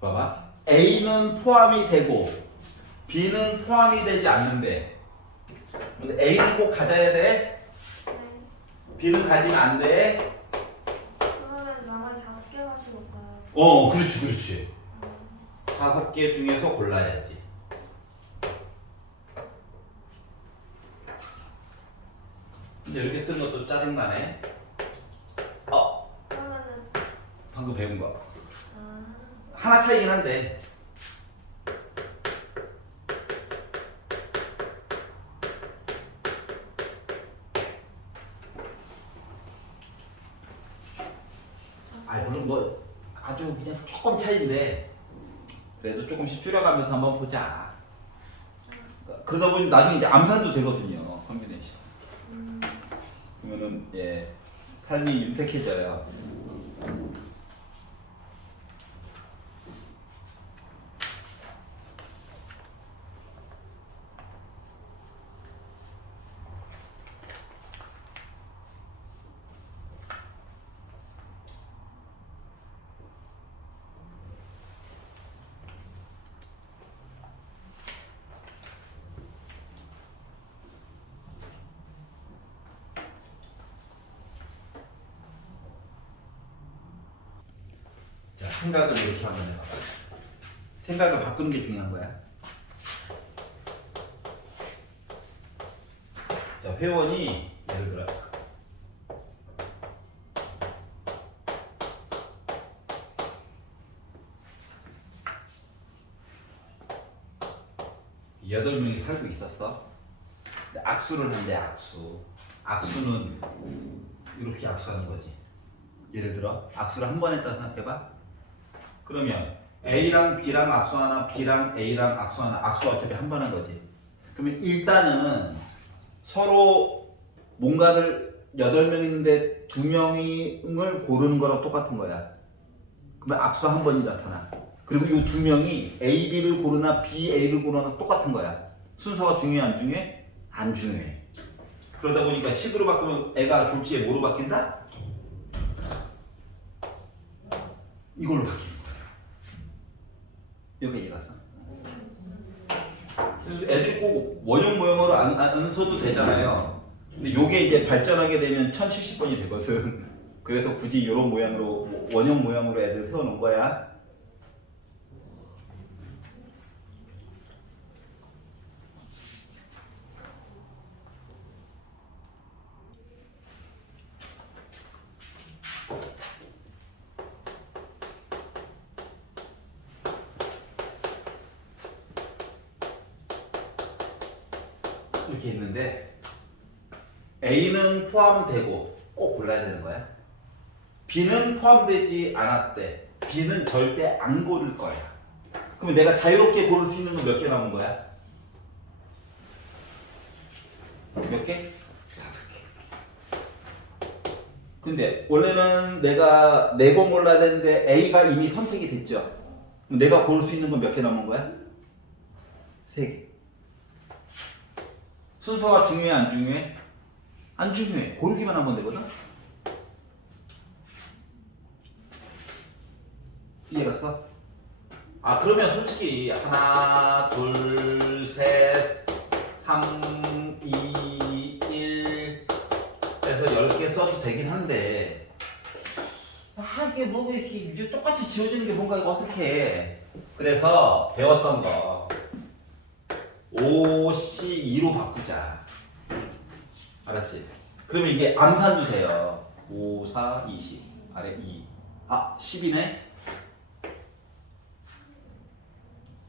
봐봐. A는 포함이 되고 B는 포함이 되지 않는데 근데 A는 꼭 가져야 돼? 네. B는 가지면 안 돼? 그러면 나머지 5개 가지고 가요. 그렇지. 5개 중에서 골라야지. 근데 이렇게 쓰는 것도 짜증나네. 그러면은 방금 배운 거. 아, 하나 차이긴 한데. 아 물론 뭐 아주 그냥 조금 차이인데 그래도 조금씩 줄여가면서 한번 보자. 그러다 보니 나중에 이제 암산도 되거든요. 컨비네이션. 그러면은 예 삶이 윤택해져요. 자, 생각을 이렇게 한번 해봐. 생각을 바꾸는 게 중요한 거야. 자, 회원이 예를 들어 여덟 명이 살고 있었어. 근데 악수를 한대. 악수는 이렇게 악수하는 거지. 예를 들어 악수를 한 번 했다 생각해봐. 그러면 A랑 B랑 악수 하나, B랑 A랑 악수 하나, 악수 어차피 한 번 한 거지. 그러면 일단은 서로 뭔가를 8명 있는데 2명을 고르는 거랑 똑같은 거야. 그러면 악수 한 번이 나타나. 그리고 이 2명이 A, B를 고르나 B, A를 고르나 똑같은 거야. 순서가 중요해 안 중요해? 안 중요해. 그러다 보니까 식으로 바꾸면 애가 졸지에 뭐로 바뀐다? 이걸로 바뀌는 거야. 여기 이해갔어? 애들이 꼭 원형 모형으로 안 써도 되잖아요. 근데 요게 이제 발전하게 되면 1070번이 되거든. 그래서 굳이 이런 모양으로 원형 모양으로 애들 세워놓은 거야. 이렇게 있는데 A는 포함되고 꼭 골라야 되는 거야. B는 포함되지 않았대. B는 절대 안 고를 거야. 그러면 내가 자유롭게 고를 수 있는 건 몇 개 남은 거야? 몇 개? 5개. 근데 원래는 내가 4권 골라야 되는데 A가 이미 선택이 됐죠. 그럼 내가 고를 수 있는 건 몇 개 남은 거야? 3개. 순서가 중요해 안 중요해? 안 중요해. 고르기만 하면 되거든? 이해갔어? 아 그러면 솔직히 하나 둘 셋 3 2 1 해서 10개 써도 되긴 한데 이게 뭐 이게 똑같이 지워지는 게 뭔가 어색해. 그래서 배웠던 거 OC2로 바꾸자. 알았지? 그러면 이게 암산도 돼요. 5, 4, 20 아래 2 아 10이네?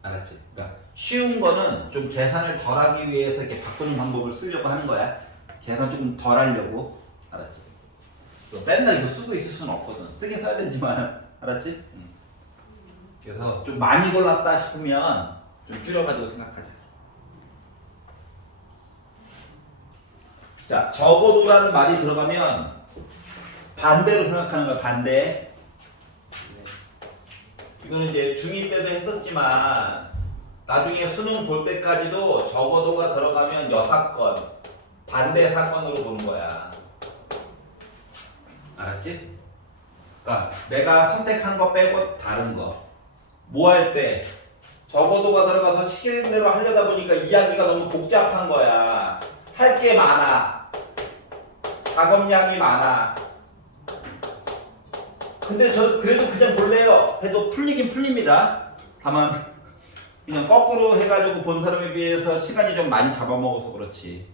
알았지? 그러니까 쉬운 거는 좀 계산을 덜 하기 위해서 이렇게 바꾸는 방법을 쓰려고 하는 거야. 계산 조금 덜 하려고. 알았지? 맨날 이거 쓰고 있을 수는 없거든. 쓰긴 써야 되지만 알았지? 그래서 좀 많이 골랐다 싶으면 좀 줄여가지고 생각하자. 자, 적어도라는 말이 들어가면 반대로 생각하는 거야. 반대. 이거는 이제 중2 때도 했었지만 나중에 수능 볼 때까지도 적어도가 들어가면 여사건 반대 사건으로 보는 거야. 알았지? 그러니까 내가 선택한 거 빼고 다른 거 뭐 할 때 적어도가 들어가서 시키는 대로 하려다 보니까 이야기가 너무 복잡한 거야. 할 게 많아. 작업량이 많아. 근데 저 그래도 그냥 볼래요 해도 풀리긴 풀립니다. 다만 그냥 거꾸로 해가지고 본 사람에 비해서 시간이 좀 많이 잡아먹어서 그렇지.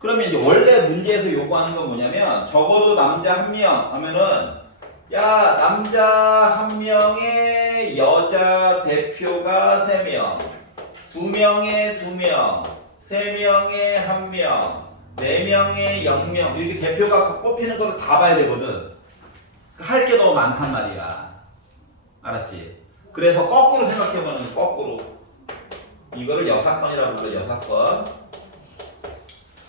그러면 이제 원래 문제에서 요구하는 건 뭐냐면 적어도 남자 1명 하면은 야 남자 1명에 여자 대표가 3명, 2명에 2명, 3명에 1명, 4명에 0명 이렇게 대표가 뽑히는 걸 다 봐야 되거든. 할 게 너무 많단 말이야. 알았지? 그래서 거꾸로 생각해보는 거, 거꾸로. 이거를 여사건이라고 불러, 여사건.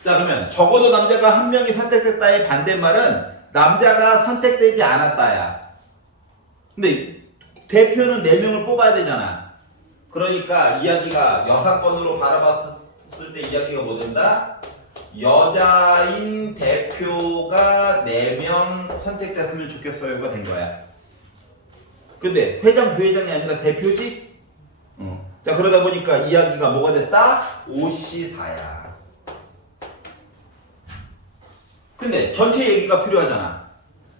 자, 그러면 적어도 남자가 1명이 선택됐다의 반대말은 남자가 선택되지 않았다야. 근데 대표는 4명을 뽑아야 되잖아. 그러니까 이야기가 여사건으로 바라봤을 때 이야기가 뭐 된다? 여자인 대표가 4명 선택됐으면 좋겠어요가 된 거야. 근데 회장, 부회장이 아니라 대표지? 자, 그러다 보니까 이야기가 뭐가 됐다? 5C4야. 근데 전체 얘기가 필요하잖아.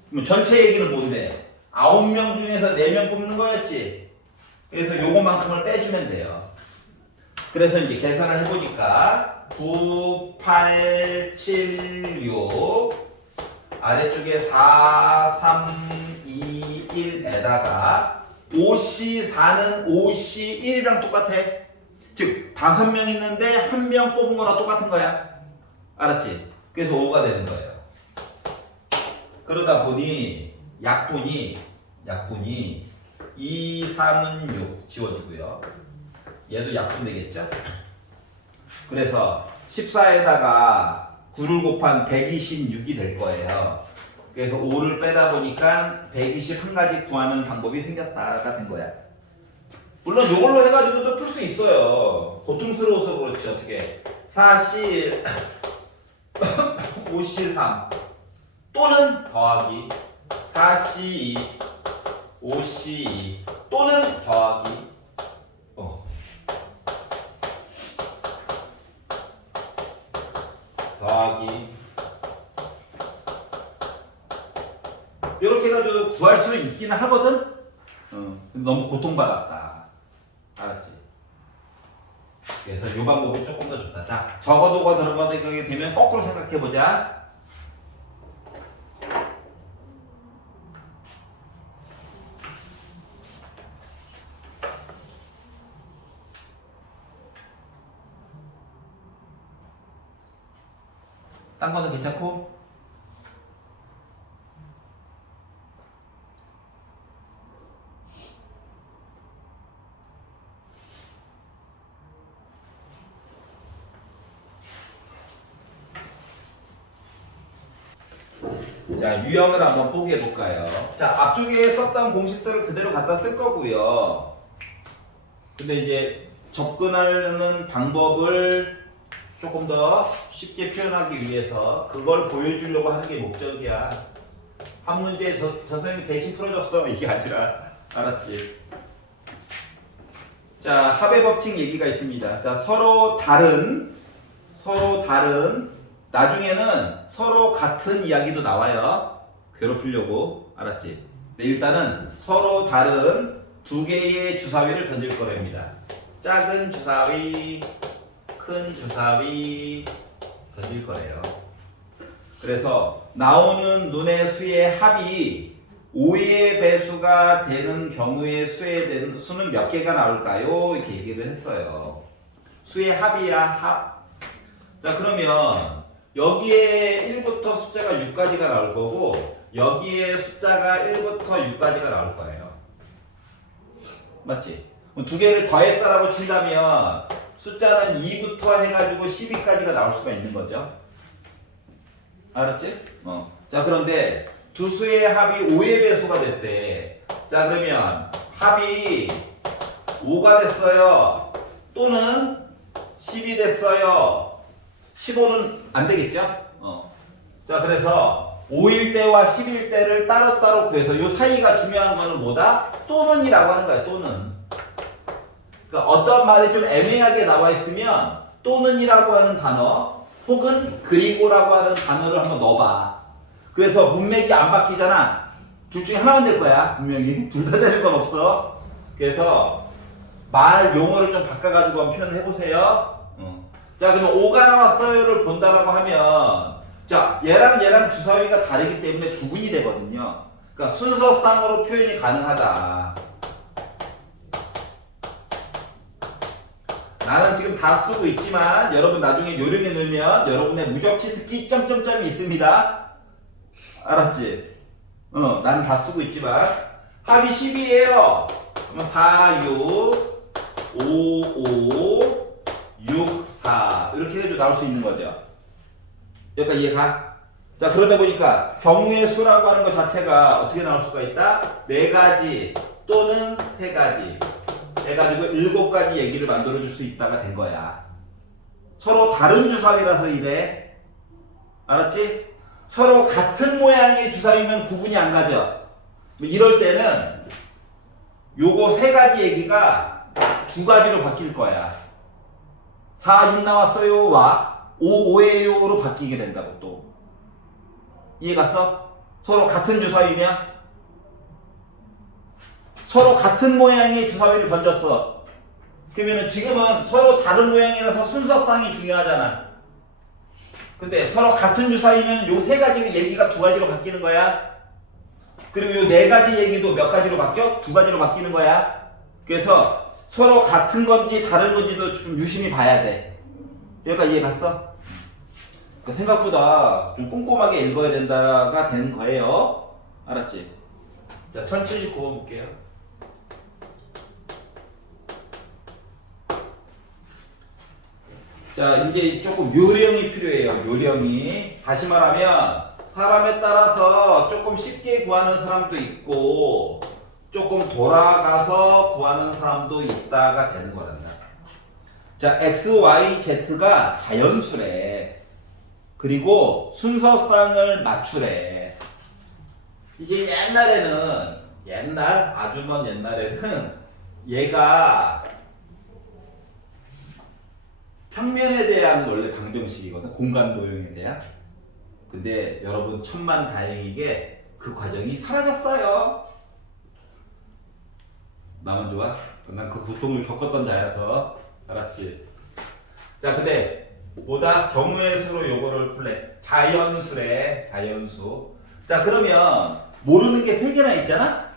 그럼 전체 얘기는 뭔데? 9명 중에서 4명 뽑는 거였지? 그래서 요거만큼을 빼주면 돼요. 그래서 이제 계산을 해보니까 9, 8, 7, 6 아래쪽에 4, 3, 2, 1에다가 5C4는 5C1이랑 똑같아. 즉 5명 있는데 1명 뽑은 거랑 똑같은 거야. 알았지? 그래서 5가 되는 거예요. 그러다 보니 약분이 2, 3은 6 지워지고요. 얘도 약분 되겠죠? 그래서 14에다가 9를 곱한 126이 될 거예요. 그래서 5를 빼다 보니까 121가지 구하는 방법이 생겼다가 된 거야. 물론 이걸로 해가지고도 풀 수 있어요. 고통스러워서 그렇지 어떻게. 4C1 5C3 또는 더하기 4C2 5C2 또는 더하기 더하기 이렇게 해가지고 구할 수는 있기는 하거든. 근데 너무 고통받았다. 알았지? 그래서 이 방법이 조금 더 좋다. 자, 적어도가 들어가게 되면 거꾸로 생각해보자. 딴 거는 괜찮고? 자, 유형을 한번 보게 해볼까요? 자, 앞쪽에 썼던 공식들을 그대로 갖다 쓸 거고요. 근데 이제 접근하는 방법을 조금 더 쉽게 표현하기 위해서 그걸 보여주려고 하는 게 목적이야. 한 문제 전 선생님이 대신 풀어줬어 이게 아니라. 알았지? 자, 합의 법칙 얘기가 있습니다. 자, 서로 다른 나중에는 서로 같은 이야기도 나와요. 괴롭히려고. 알았지? 네, 일단은 서로 다른 2개의 주사위를 던질 거랍니다. 작은 주사위, 큰 주사위 던질 거래요. 그래서 나오는 눈의 수의 합이 5의 배수가 되는 경우의 수는 몇 개가 나올까요? 이렇게 얘기를 했어요. 수의 합이야, 합. 자, 그러면 여기에 1부터 숫자가 6까지가 나올 거고 여기에 숫자가 1부터 6까지가 나올 거예요. 맞지? 그럼 2개를 더했다라고 친다면 숫자는 2부터 해가지고 12까지가 나올 수가 있는 거죠. 알았지? 자, 그런데 두 수의 합이 5의 배수가 됐대. 자, 그러면 합이 5가 됐어요. 또는 10이 됐어요. 15는 안 되겠죠? 자, 그래서 5일 때와 10일 때를 따로따로 구해서 이 사이가 중요한 거는 뭐다? 또는이라고 하는 거야, 또는. 그러니까 어떤 말이 좀 애매하게 나와 있으면 또는이라고 하는 단어 혹은 그리고라고 하는 단어를 한번 넣어봐. 그래서 문맥이 안 바뀌잖아. 둘 중에 하나만 될 거야, 분명히. 둘 다 되는 건 없어. 그래서 말 용어를 좀 바꿔가지고 한번 표현을 해보세요. 자, 그러면 5가 나왔어요를 본다라고 하면 자, 얘랑 주사위가 다르기 때문에 구분이 되거든요. 그러니까 순서상으로 표현이 가능하다. 나는 지금 다 쓰고 있지만 여러분 나중에 요령에 넣으면 여러분의 무적치 특기 점점점이 있습니다. 알았지? 나는 다 쓰고 있지만 합이 10이에요. 그러면 4, 6, 5, 5, 6, 4 이렇게 해도 나올 수 있는 거죠. 여기까지 이해가? 자, 그러다 보니까 경우의 수라고 하는 것 자체가 어떻게 나올 수가 있다? 4가지 또는 3가지 해가지고 7가지 얘기를 만들어 줄 수 있다가 된 거야. 서로 다른 주사위라서 이래. 알았지? 서로 같은 모양의 주사위면 구분이 안 가죠. 이럴 때는 요거 3가지 얘기가 2가지로 바뀔 거야. 4, 6 나왔어요 와 5, 5예요로 바뀌게 된다고 또. 이해갔어? 서로 같은 주사위면 서로 같은 모양의 주사위를 던졌어. 그러면은 지금은 서로 다른 모양이라서 순서상이 중요하잖아. 근데 서로 같은 주사위면 요 3가지 얘기가 2가지로 바뀌는 거야. 그리고 요 4가지 얘기도 몇 가지로 바뀌어? 2가지로 바뀌는 거야. 그래서 서로 같은 건지 다른 건지도 좀 유심히 봐야 돼. 여기까지 이해 갔어? 그러니까 생각보다 좀 꼼꼼하게 읽어야 된다가 된 거예요. 알았지? 자, 1079번 볼게요. 자, 이제 조금 요령이 필요해요. 요령이. 다시 말하면 사람에 따라서 조금 쉽게 구하는 사람도 있고 조금 돌아가서 구하는 사람도 있다가 되는 거란다. 자, x, y, z가 자연수래. 그리고 순서상을 맞추래. 이게 아주 먼 옛날에는 얘가 평면에 대한 원래 방정식이거든. 공간 도형에 대한. 근데 여러분 천만다행이게 그 과정이 사라졌어요. 나만 좋아? 난 그 고통을 겪었던 자여서. 알았지? 자, 근데 뭐다? 경우의 수로 요거를 풀래. 자연수래. 자연수. 자, 그러면 모르는 게 3개나 있잖아?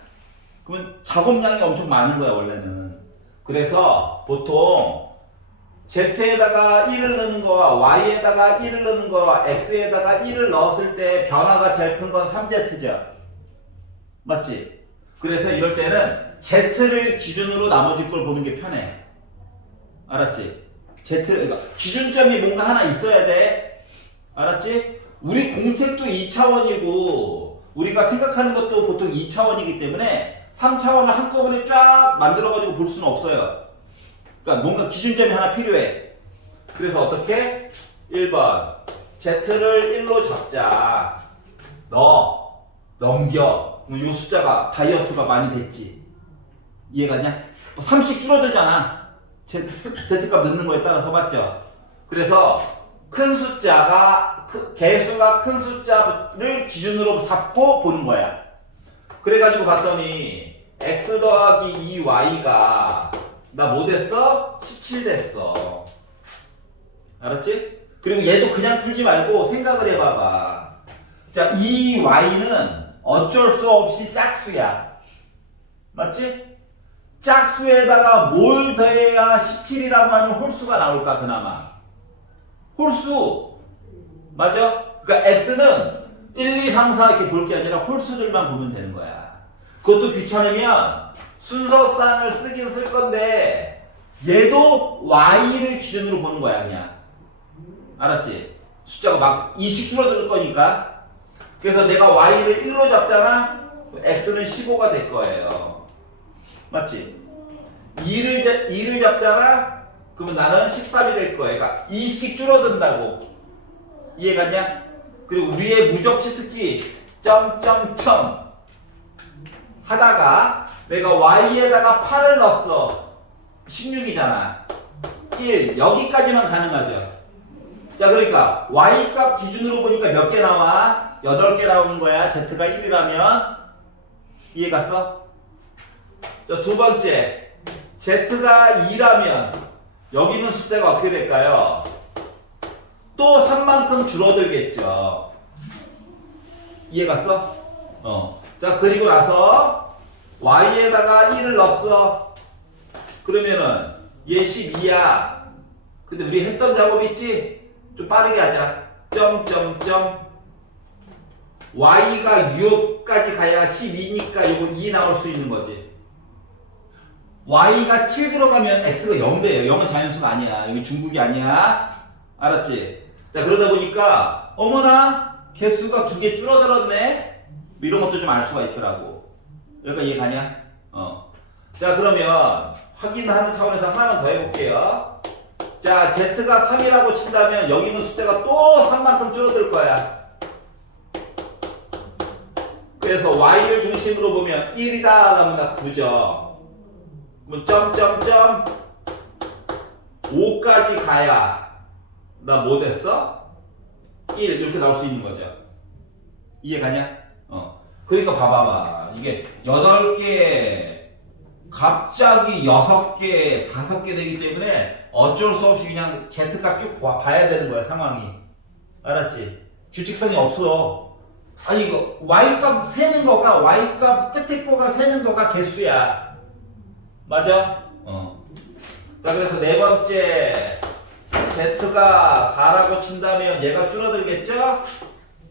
그러면 작업량이 엄청 많은 거야 원래는. 그래서 보통 Z에다가 1을 넣는 거와 Y에다가 1을 넣는 거와 X에다가 1을 넣었을 때 변화가 제일 큰 건 3Z죠. 맞지? 그래서 이럴 때는 Z를 기준으로 나머지 걸 보는 게 편해. 알았지? 그러니까 기준점이 뭔가 하나 있어야 돼. 알았지? 우리 공책도 2차원이고 우리가 생각하는 것도 보통 2차원이기 때문에 3차원을 한꺼번에 쫙 만들어가지고 볼 수는 없어요. 그러니까 뭔가 기준점이 하나 필요해. 그래서 어떻게? 1번 Z를 1로 잡자. 넘겨. 그럼 이 숫자가 다이어트가 많이 됐지. 이해가냐? 3씩 줄어들잖아. Z값 넣는 거에 따라서. 맞죠? 그래서 큰 숫자가 개수가 큰 숫자를 기준으로 잡고 보는 거야. 그래가지고 봤더니 x 더하기 2y가 나 뭐 됐어? 17 됐어. 알았지? 그리고 얘도 그냥 풀지 말고 생각을 해봐봐. 자, 이 y는 어쩔 수 없이 짝수야. 맞지? 짝수에다가 뭘 더해야 17이라고 하는 홀수가 나올까 그나마. 홀수. 맞아? 그러니까 x는 1, 2, 3, 4 이렇게 볼 게 아니라 홀수들만 보면 되는 거야. 그것도 귀찮으면 순서상을 쓰긴 쓸 건데 얘도 y를 기준으로 보는 거야 그냥. 알았지? 숫자가 막 20 줄어들 거니까. 그래서 내가 y를 1로 잡잖아? x는 15가 될 거예요. 맞지? 2를 잡잖아? 그러면 나는 13이 될 거예요. 그러니까 2씩 줄어든다고. 이해갔냐? 그리고 위에 무적치 특기 점점점 하다가 내가 y에다가 8을 넣었어. 16이잖아. 1 여기까지만 가능하죠. 자, 그러니까 y 값 기준으로 보니까 몇 개 나와? 8개 나오는 거야. z가 1이라면. 이해갔어? 자, 두 번째 z가 2라면 여기 있는 숫자가 어떻게 될까요? 또 3만큼 줄어들겠죠. 이해갔어? 자, 그리고 나서 y에다가 1을 넣었어. 그러면은 얘 12야. 근데 우리 했던 작업 있지? 좀 빠르게 하자. 점점점 y가 6까지 가야 12니까 이거 2 나올 수 있는 거지. y가 7 들어가면 x가 0돼요. 0은 자연수가 아니야. 여기 중국이 아니야. 알았지? 자, 그러다 보니까 어머나 개수가 2개 줄어들었네. 뭐 이런 것도 좀 알 수가 있더라고. 여기까지 이해가냐? 자, 그러면 확인하는 차원에서 하나만 더 해볼게요. 자, z가 3이라고 친다면 여기 있는 숫자가 또 3만큼 줄어들 거야. 그래서 y를 중심으로 보면 1이다 하면 나 9죠. 그럼 점점점 5까지 가야 나 뭐 됐어? 1 이렇게 나올 수 있는 거죠. 이해가냐? 그러니까 봐봐봐. 이게 8개 갑자기 6개, 5개 되기 때문에 어쩔 수 없이 그냥 z값 쭉 봐야 되는 거야, 상황이. 알았지? 규칙성이 없어. 아니 이거 y값 세는 거가 y값 끝에 거가 세는 거가 개수야. 맞아? 자, 그래서 네 번째 z가 4라고 친다면 얘가 줄어들겠죠?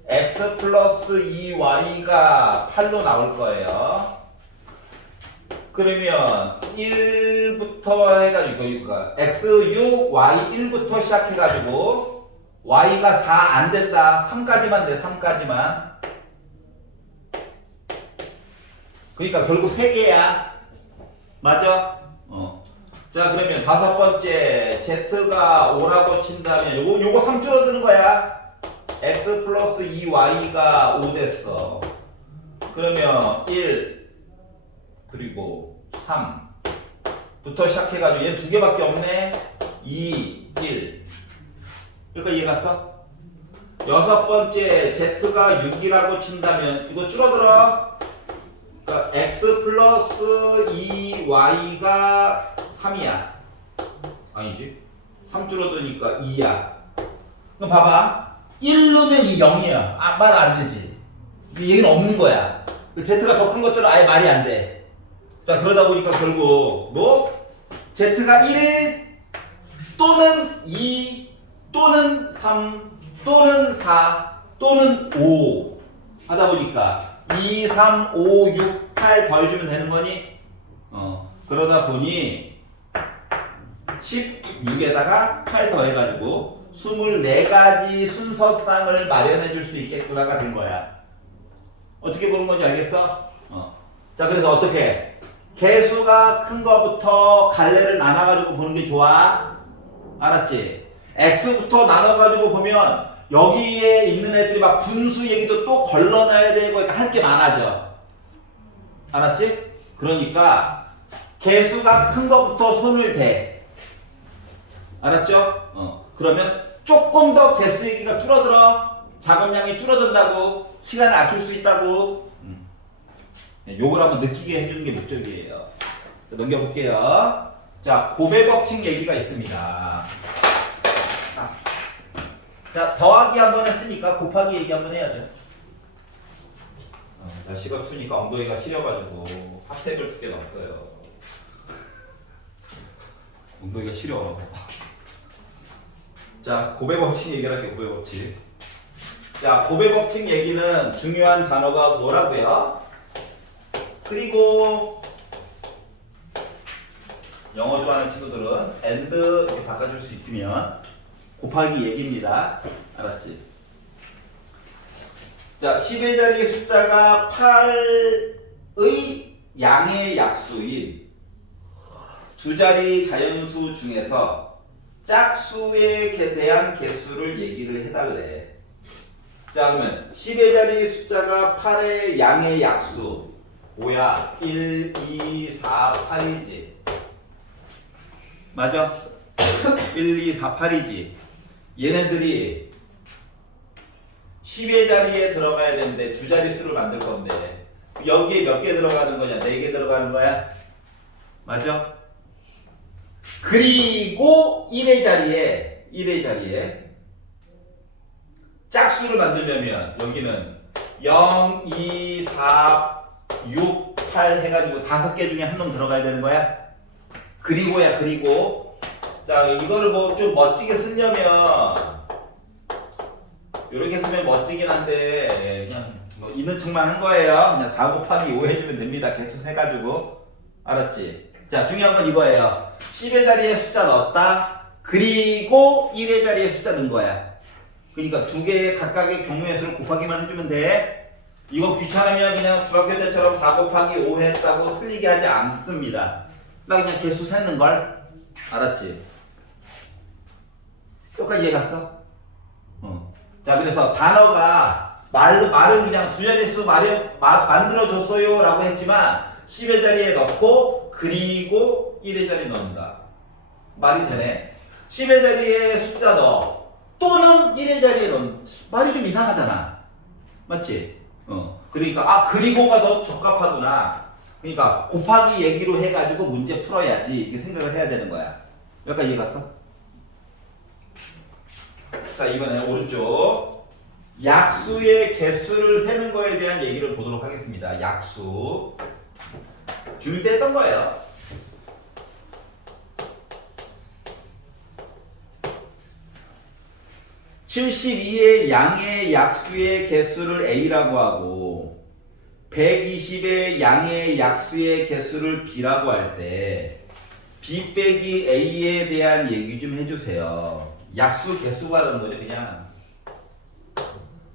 x 플러스 2y가 8로 나올 거예요. 그러면 1부터 해가지고 이거 x 6 y 1부터 시작해가지고 y가 4 안 된다. 3까지만 돼. 3까지만. 그러니까 결국 3개야. 맞아? 자, 그러면 다섯 번째 z가 5라고 친다면 요거 3 줄어드는 거야. x 플러스 2y가 5 됐어. 그러면 1 그리고 3부터 시작해가지고 얘 2개밖에 없네. 2, 1. 그러니까 이해 갔어? 여섯 번째 z가 6이라고 친다면 이거 줄어들어. 그러니까 x 플러스 2y가 3이야. 아니지? 3 줄어드니까 2야. 그럼 봐봐. 1 넣으면 이 0이야. 말 안 되지. 이 얘기는 없는 거야. z가 더 큰 것들은 아예 말이 안 돼. 자, 그러다 보니까 결국 뭐? z가 1 또는 2 또는 3 또는 4 또는 5 하다 보니까 2, 3, 5, 6, 8 더해주면 되는 거니? 그러다 보니 16에다가 8 더해가지고 24가지 순서상을 마련해 줄 수 있겠구나가 된 거야. 어떻게 보는 건지 알겠어? 자, 그래서 어떻게? 개수가 큰 거부터 갈래를 나눠가지고 보는 게 좋아. 알았지? x부터 나눠가지고 보면 여기에 있는 애들이 막 분수 얘기도 또 걸러놔야 되고 할 게 많아져. 알았지? 그러니까 개수가 큰 거부터 손을 대. 알았죠? 그러면 조금 더 개수 얘기가 줄어들어. 작업량이 줄어든다고. 시간을 아낄 수 있다고. 요걸 한번 느끼게 해주는 게 목적이에요. 넘겨볼게요. 자, 곱의 법칙 얘기가 있습니다. 자, 더하기 한번 했으니까 곱하기 얘기 한번 해야죠. 날씨가 추우니까 엉덩이가 시려가지고 핫팩을 2개 넣었어요. 엉덩이가 시려. 자, 곱의 법칙 얘기를 할게요. 곱의 법칙. 자, 곱의 법칙 얘기는 중요한 단어가 뭐라고요? 그리고 영어 좋아하는 친구들은 and 이렇게 바꿔줄 수 있으면 곱하기 얘기입니다. 알았지? 자, 10의 자리 숫자가 8의 양의 약수인 두 자리 자연수 중에서 짝수에 대한 개수를 얘기를 해달래. 자, 그러면 10의 자리 숫자가 8의 양의 약수 뭐야? 1, 2, 4, 8이지. 맞아? 1, 2, 4, 8이지. 얘네들이 10의 자리에 들어가야 되는데 두 자릿수를 만들 건데 여기에 몇 개 들어가는 거냐? 4개 들어가는 거야? 맞아? 그리고 1의 자리에 짝수를 만들려면 여기는 0, 2, 4, 6, 8 해가지고 5개 중에 한 놈 들어가야 되는 거야? 그리고야, 그리고. 자, 이거를 뭐 좀 멋지게 쓰려면 이렇게 쓰면 멋지긴 한데 그냥 뭐 있는 척만 한 거예요. 그냥 4 곱하기 5 해주면 됩니다. 개수 세가지고. 알았지? 자, 중요한 건 이거예요. 10의 자리에 숫자 넣었다. 그리고 1의 자리에 숫자 넣은 거야. 그러니까 두 개의 각각의 경우의 수를 곱하기만 해주면 돼. 이거 귀찮으면 그냥 중학교 때처럼 4 곱하기 5 했다고 틀리게 하지 않습니다. 나 그냥 개수 셌는 걸. 알았지? 여기까지 이해 갔어? 자, 그래서 단어가 말은 그냥 두 자릿수 만들어줬어요 라고 했지만 10의 자리에 넣고 그리고 1의 자리에 넣는다. 말이 되네. 10의 자리에 숫자 넣어 또는 1의 자리에 넣는 말이 좀 이상하잖아. 맞지? 그러니까 그리고가 더 적합하구나. 그러니까 곱하기 얘기로 해가지고 문제 풀어야지 이렇게 생각을 해야 되는 거야. 여기까지 이해 갔어? 자, 이번에 오른쪽 약수의 개수를 세는 거에 대한 얘기를 보도록 하겠습니다. 약수 중2 때 했던 거예요. (72의) 양의 약수의 개수를 a라고 하고 120의 양의 약수의 개수를 b라고 할 때 b 빼기 a에 대한 얘기 좀 해주세요. 약수 개수가 라는 거죠, 그냥.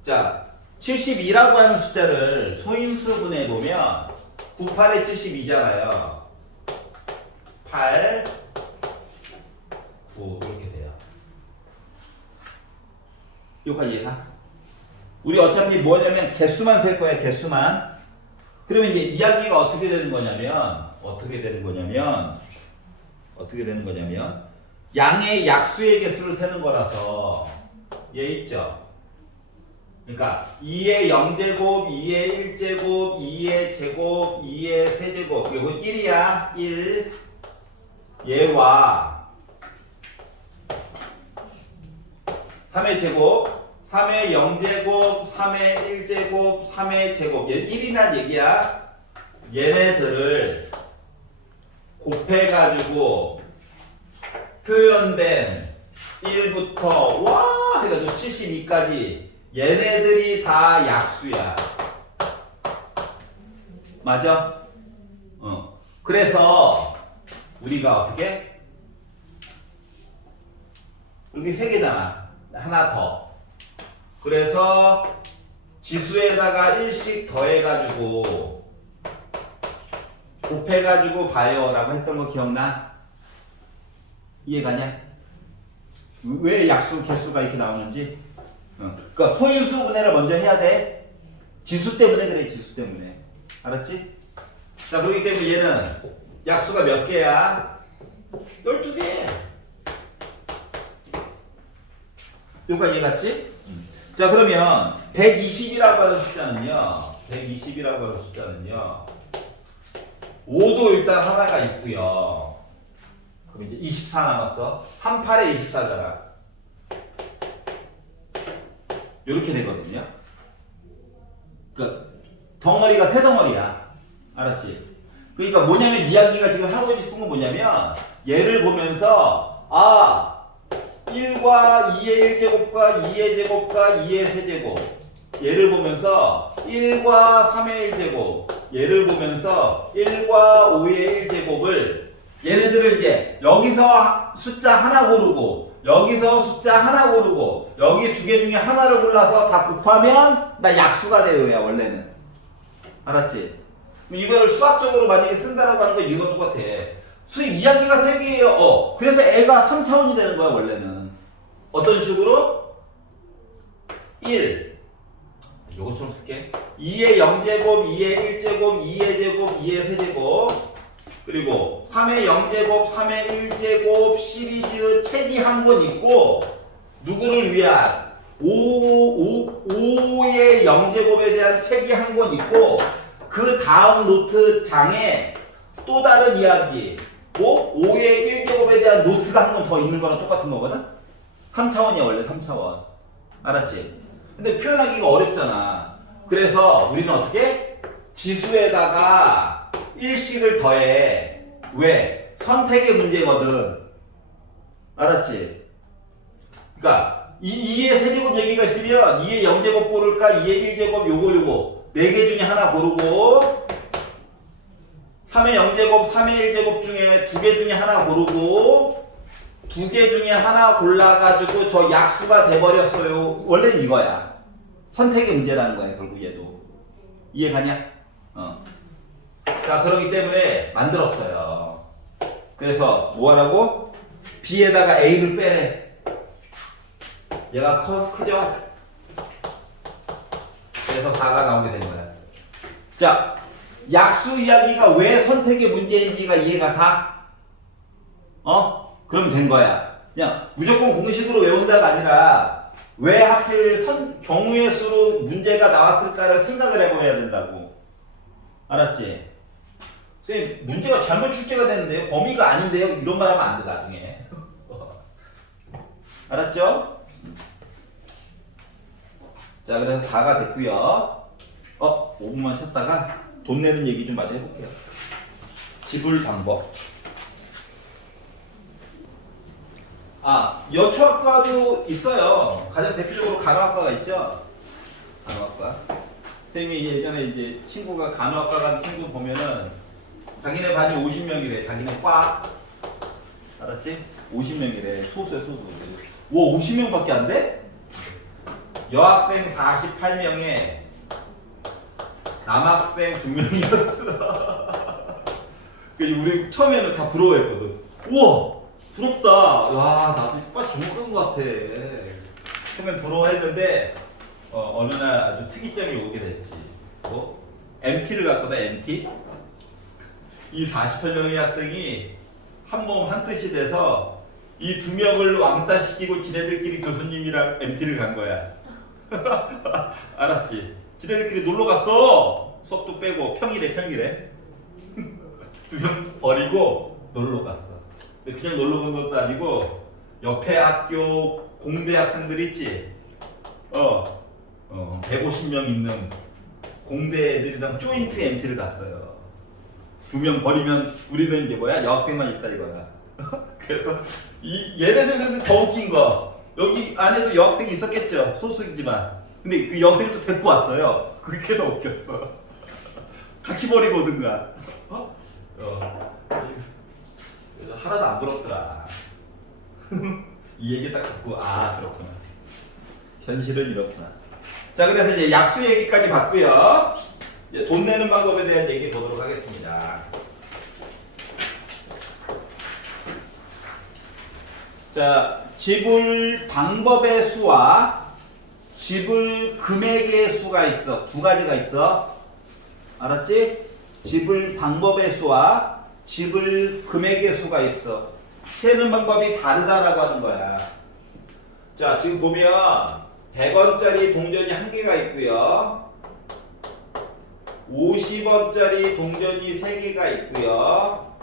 자, 72라고 하는 숫자를 소인수분해 보면 98에 72잖아요. 8, 9 이렇게 돼요. 여기까지 이해가? 우리 어차피 뭐냐면 개수만 셀 거야, 개수만. 그러면 이제 이야기가 어떻게 되는 거냐면 양의 약수의 개수를 세는 거라서 얘 있죠. 그러니까 2의 0제곱, 2의 1제곱, 2의 제곱, 2의 세제곱 그리고 1이야. 1 얘와 3의 제곱, 3의 0제곱, 3의 1제곱, 3의 제곱 얘 1이란 얘기야. 얘네들을 곱해가지고 표현된 1부터 와 해가지고 72까지 얘네들이 다 약수야. 맞아? 그래서 우리가 어떻게? 여기 3개잖아. 하나 더. 그래서 지수에다가 1씩 더해가지고 곱해가지고 봐요 라고 했던 거 기억나? 이해가냐? 왜 약수 개수가 이렇게 나오는지? 그러니까 포인수 분해를 먼저 해야 돼. 지수 때문에 그래, 지수 때문에. 알았지? 자, 그렇기 때문에 얘는 약수가 몇 개야? 12개. 여기까지 이해갔지? 자, 그러면 120이라고 하는 숫자는요. 5도 일단 하나가 있고요. 그럼 이제 24 남았어. 38에 24잖아. 이렇게 되거든요. 그러니까 덩어리가 세 덩어리야. 알았지? 그러니까 뭐냐면 이야기가 지금 하고 싶은 건 뭐냐면 얘를 보면서 1과 2의 1제곱과 2의 제곱과 2의 세제곱 얘를 보면서 1과 3의 1제곱 얘를 보면서 1과 5의 1제곱을 얘네들을 이제 여기서 숫자 하나 고르고 여기서 숫자 하나 고르고 여기 두 개 중에 하나를 골라서 다 곱하면 나 약수가 돼요. 야, 원래는. 알았지? 이거를 수학적으로 만약에 쓴다라고 하는 건 이거 똑같아. 이야기가 3개예요. 그래서 애가 3차원이 되는 거야, 원래는. 어떤 식으로? 1 요것처럼 쓸게. 2의 0제곱, 2의 1제곱, 2의 제곱, 2의 세제곱 그리고 3의 0제곱, 3의 1제곱 시리즈 책이 한 권 있고 누구를 위한 5의 0제곱에 대한 책이 한 권 있고 그 다음 노트 장에 또 다른 이야기 5의 1제곱에 대한 노트가 한 권 더 있는 거랑 똑같은 거거든? 3차원이야 원래 3차원. 알았지? 근데 표현하기가 어렵잖아. 그래서 우리는 어떻게? 지수에다가 1씩을 더해. 왜? 선택의 문제거든. 알았지? 그러니까 2의 세제곱 얘기가 있으면 2의 0제곱 고를까 2의 1제곱 요거 4개 중에 하나 고르고 3의 0제곱 3의 1제곱 중에 2개 중에 하나 고르고 2개 중에 하나 골라가지고 저 약수가 돼버렸어요. 원래는 이거야. 선택의 문제라는 거야 결국 얘도. 이해가냐? 자 그렇기 때문에 만들었어요. 그래서 뭐 하라고? B에다가 A를 빼래. 얘가 크죠? 그래서 4가 나오게 되는 거야. 자, 약수 이야기가 왜 선택의 문제인지가 이해가 가? 그럼 된 거야. 그냥 무조건 공식으로 외운다가 아니라 왜 하필 경우의 수로 문제가 나왔을까를 생각을 해봐야 된다고. 알았지? 선생님, 문제가 잘못 출제가 됐는데요? 범위가 아닌데요? 이런 말 하면 안 돼, 나중에. 알았죠? 자, 그래서 4가 됐고요. 5분만 쉬었다가 돈 내는 얘기 좀 마저 해볼게요. 지불 방법. 여초학과도 있어요. 가장 대표적으로 간호학과가 있죠? 간호학과. 선생님이 예전에 이제 친구가 간호학과 간 친구 보면은 자기네 반이 50명이래. 자기네 과. 알았지? 50명이래. 소수야, 소수. 와, 50명밖에 안 돼? 여학생 48명에 남학생 2명이었어. 우리 처음에는 다 부러워했거든. 우와! 부럽다. 와, 나도 빨리 전공한 것 같아. 처음엔 부러워했는데, 어느 날 아주 특이점이 오게 됐지. 뭐? MT를 갔거든, MT? 이 48명의 학생이 한 몸 한 뜻이 돼서 이 2명을 왕따시키고 지네들끼리 교수님이랑 MT를 간 거야. 알았지? 지네들끼리 놀러 갔어. 수업도 빼고 평일에 2명 버리고 놀러 갔어. 근데 그냥 놀러 간 것도 아니고 옆에 학교 공대 학생들 있지? 150명 있는 공대 애들이랑 조인트 MT를 갔어요. 2명 버리면 우리는 이제 뭐야? 여학생만 있다 이거야. 그래서 얘네들은 더 웃긴 거, 여기 안에도 여학생이 있었겠죠. 소수이지만. 근데 그 여학생도 데리고 왔어요. 그게 더 웃겼어. 같이 버리고 오든가. 그래서 하나도 안 부럽더라. 이 얘기 딱 듣고 그렇구나. 현실은 이렇구나. 자, 그래서 이제 약수 얘기까지 봤고요. 이제 돈 내는 방법에 대한 얘기 보도록 하겠습니다. 자, 지불 방법의 수와 지불 금액의 수가 있어. 두 가지가 있어. 알았지? 지불 방법의 수와 지불 금액의 수가 있어. 세는 방법이 다르다라고 하는 거야. 자, 지금 보면 100원짜리 동전이 한 개가 있고요. 50원짜리 동전이 3개가 있고요.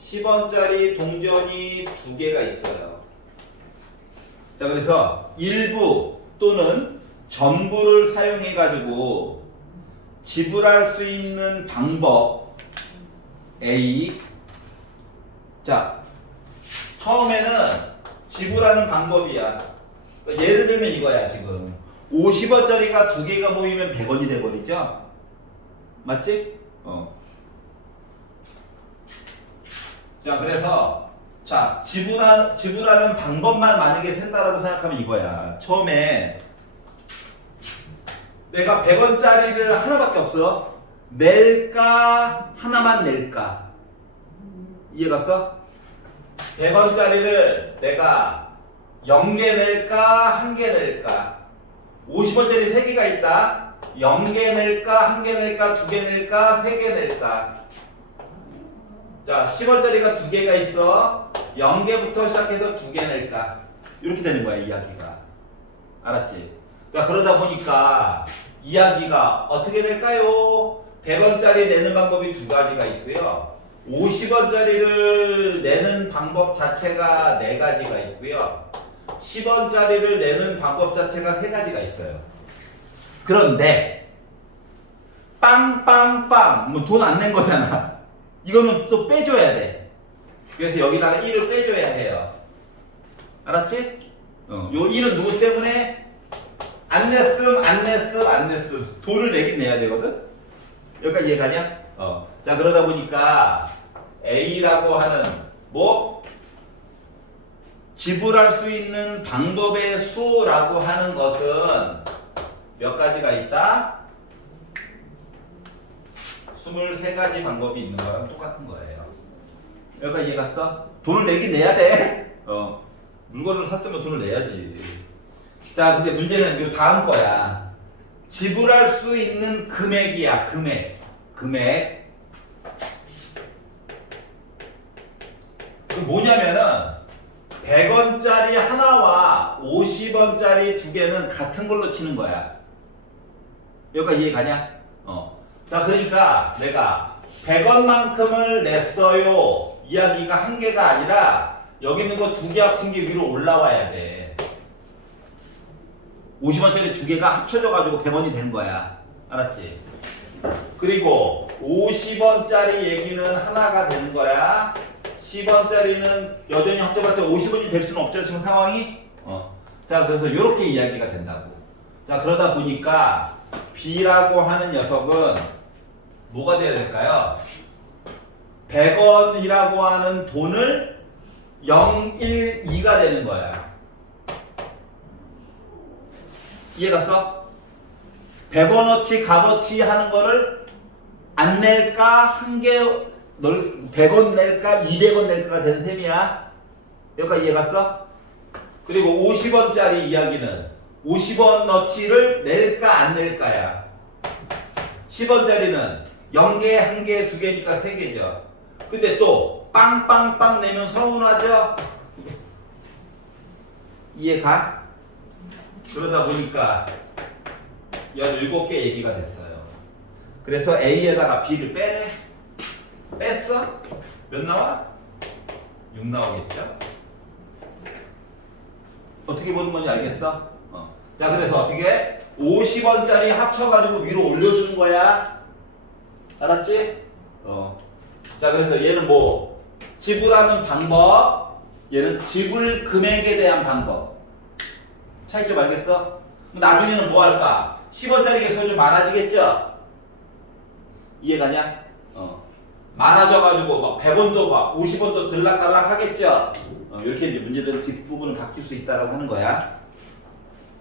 10원짜리 동전이 2개가 있어요. 자, 그래서 일부 또는 전부를 사용해 가지고 지불할 수 있는 방법 A. 자, 처음에는 지불하는 방법이야. 예를 들면 이거야. 지금 50원짜리가 2개가 모이면 100원이 돼버리죠. 맞지? 자, 그래서 지불하는 방법만 만약에 센다라고 생각하면 이거야. 처음에 내가 100원짜리를 하나밖에 없어. 낼까 하나만 낼까? 이해갔어? 100원짜리를 내가 0개 낼까 1개 낼까? 50원짜리 3개가 있다. 0개 낼까 1개 낼까 2개 낼까 3개 낼까? 자, 10원짜리가 2개가 있어. 0개부터 시작해서 2개 낼까? 이렇게 되는 거야, 이야기가. 알았지? 자, 그러다 보니까 이야기가 어떻게 될까요? 100원짜리 내는 방법이 2가지가 있고요. 50원짜리를 내는 방법 자체가 4가지가 있고요. 10원짜리를 내는 방법 자체가 3가지가 있어요. 그런데 빵빵빵 뭐 돈 안 낸 거잖아. 이거는 또 빼줘야 돼. 그래서 여기다가 1을 빼줘야 해요. 알았지? 요 1은 누구 때문에? 안 냈음. 돈을 내긴 내야 되거든? 여기까지 이해가냐? 자, 그러다 보니까 A라고 하는 뭐? 지불할 수 있는 방법의 수라고 하는 것은 몇 가지가 있다? 23가지 방법이 있는 거랑 똑같은 거예요. 여기까지 이해갔어? 돈을 내긴 내야 돼. 물건을 샀으면 돈을 내야지. 자, 근데 문제는 요 다음 거야. 지불할 수 있는 금액이야. 금액. 그 뭐냐면은 100원짜리 하나와 50원짜리 두 개는 같은 걸로 치는 거야. 여기까지 이해가냐? 자, 그러니까 내가 100원만큼을 냈어요. 이야기가 한 개가 아니라 여기 있는 거 두 개 합친 게 위로 올라와야 돼. 50원짜리 두 개가 합쳐져가지고 100원이 된 거야. 알았지? 그리고 50원짜리 얘기는 하나가 되는 거야. 10원짜리는 여전히 합쳐봤자 50원이 될 수는 없죠. 지금 상황이. 자, 그래서 이렇게 이야기가 된다고. 자, 그러다 보니까 B라고 하는 녀석은 뭐가 돼야 될까요? 100원이라고 하는 돈을 0, 1, 2가 되는 거야. 이해갔어? 100원어치 값어치 하는 거를 안 낼까? 한 개 100원 낼까? 200원 낼까가 된 셈이야. 여기까지 이해갔어? 그리고 50원짜리 이야기는 50원어치를 낼까 안 낼까야. 10원짜리는 0개, 1개, 2개니까 3개죠. 근데 또 빵빵빵 내면 서운하죠? 이해가? 그러다 보니까 17개 얘기가 됐어요. 그래서 A에다가 B를 빼네? 뺐어? 몇 나와? 6 나오겠죠? 어떻게 보는 건지 알겠어? 자, 그래서 어떻게? 50원짜리 합쳐가지고 위로 올려주는 거야. 알았지? 자, 그래서 얘는 뭐? 지불하는 방법, 얘는 지불 금액에 대한 방법. 차이점 알겠어? 나중에는 뭐 할까? 10원짜리 개수가 좀 많아지겠죠? 이해가냐? 많아져가지고 막 100원도 막 50원도 들락달락 하겠죠? 이렇게 이제 문제들 뒷부분은 바뀔 수 있다라고 하는 거야.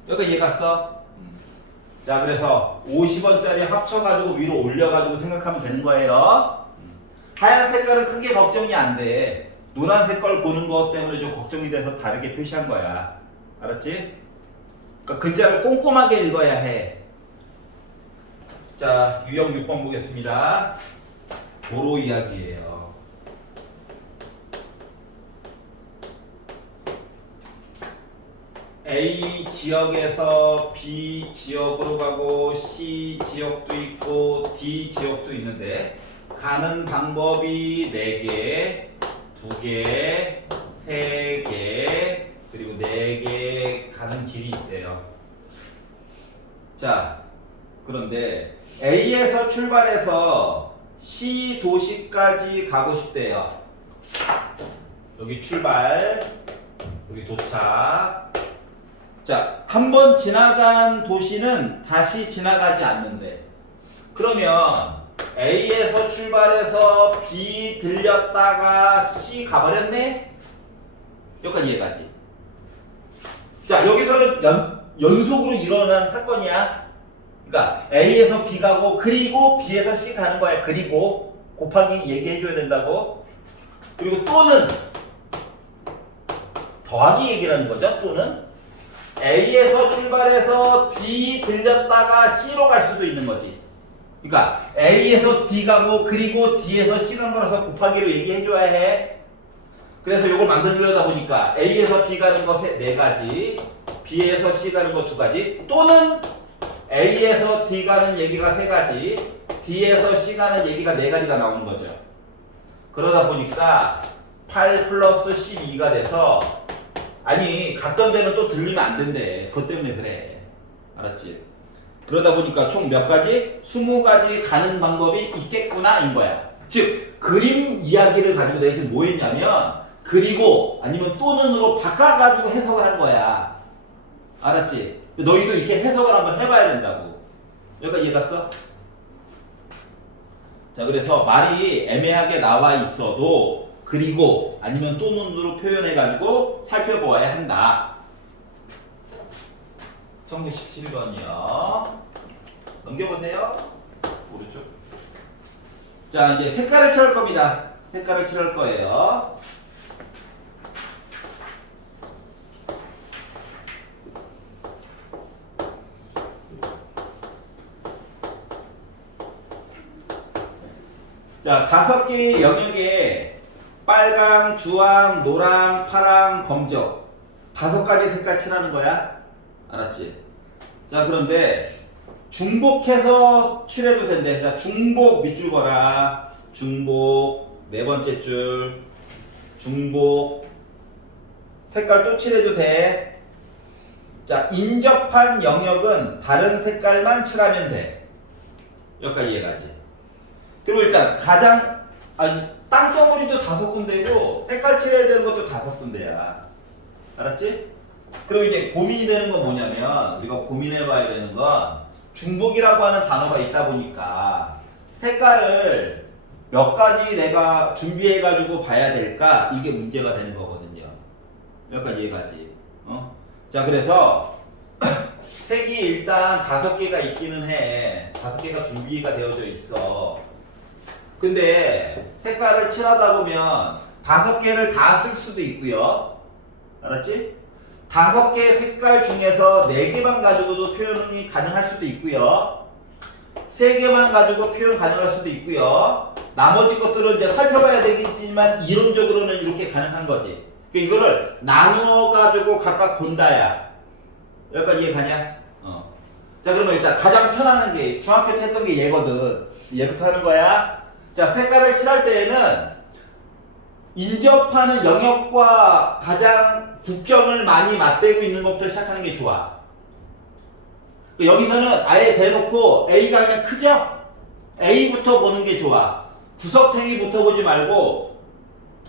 여기까지 이해갔어? 자, 그래서 50원짜리 합쳐가지고 위로 올려가지고 생각하면 되는 거예요. 하얀 색깔은 크게 걱정이 안 돼. 노란 색깔 보는 것 때문에 좀 걱정이 돼서 다르게 표시한 거야. 알았지? 그러니까 글자를 꼼꼼하게 읽어야 해. 자, 유형 6번 보겠습니다. 도로 이야기예요. A 지역에서 B 지역으로 가고 C 지역도 있고 D 지역도 있는데 가는 방법이 4개, 2개, 3개, 그리고 4개 가는 길이 있대요. 자, 그런데 A에서 출발해서 C 도시까지 가고 싶대요. 여기 출발, 여기 도착. 자, 한 번 지나간 도시는 다시 지나가지 않는데, 그러면 A에서 출발해서 B 들렸다가 C 가버렸네? 여기까지 이해가지? 자, 여기서는 연속으로 일어난 사건이야. 그러니까 A에서 B 가고 그리고 B에서 C 가는 거야. 그리고 곱하기 얘기해줘야 된다고. 그리고 또는 더하기 얘기라는 거죠. 또는 A에서 출발해서 D 들렸다가 C로 갈 수도 있는 거지. 그러니까 A에서 D 가고 그리고 D에서 C 간 거라서 곱하기로 얘기해줘야 해. 그래서 이걸 만들려다 보니까 A에서 B 가는 거 4가지, B에서 C 가는 거 2가지, 또는 A에서 D 가는 얘기가 3가지, D에서 C 가는 얘기가 4가지가 나오는 거죠. 그러다 보니까 8 플러스 12가 돼서, 아니 갔던 데는 또 들리면 안 된대. 그것 때문에 그래. 알았지? 그러다 보니까 총 몇 가지? 20가지 가는 방법이 있겠구나 인 거야. 즉 그림 이야기를 가지고 내가 지금 뭐 했냐면 그리고 아니면 또는으로 바꿔가지고 해석을 한 거야. 알았지? 너희도 이렇게 해석을 한번 해봐야 된다고. 여기까지 이해 갔어? 자, 그래서 말이 애매하게 나와 있어도 그리고 아니면 또는으로 표현해가지고 살펴보아야 한다. 1917번이요. 넘겨보세요. 오른쪽. 자, 이제 색깔을 칠할 겁니다. 색깔을 칠할 거예요. 자, 5개의 영역에 빨강, 주황, 노랑, 파랑, 검정 5가지 색깔 칠하는 거야. 알았지? 자, 그런데 중복해서 칠해도 된대. 자, 중복 밑줄 거라. 중복 네 번째 줄. 중복 색깔 또 칠해도 돼. 자, 인접한 영역은 다른 색깔만 칠하면 돼. 여기까지 이해가지? 그리고 일단 가장 땅덩어리도 5군데고 색깔 칠해야 되는 것도 5군데야. 알았지? 그리고 이제 고민이 되는 건 뭐냐면 우리가 고민해 봐야 되는 건 중복이라고 하는 단어가 있다 보니까 색깔을 몇 가지 내가 준비해 가지고 봐야 될까, 이게 문제가 되는 거거든요. 여기까지 이해가지? 자, 그래서 색이 일단 5개가 있기는 해. 5개가 준비가 되어져 있어. 근데 색깔을 칠하다 보면 5개를 다 쓸 수도 있고요. 알았지? 5개 색깔 중에서 4개만 가지고도 표현이 가능할 수도 있고요. 3개만 가지고 표현 가능할 수도 있고요. 나머지 것들은 이제 살펴봐야 되겠지만 이론적으로는 이렇게 가능한 거지. 그러니까 이거를 나누어 가지고 각각 본다야. 여기까지 이해가냐? 자, 그러면 일단 가장 편안한 게 중학교 때 했던 게 얘거든. 얘부터 하는 거야. 자, 색깔을 칠할 때에는 인접하는 영역과 가장 국경을 많이 맞대고 있는 것부터 시작하는 게 좋아. 여기서는 아예 대놓고 A가 그냥 크죠? A부터 보는 게 좋아. 구석탱이부터 보지 말고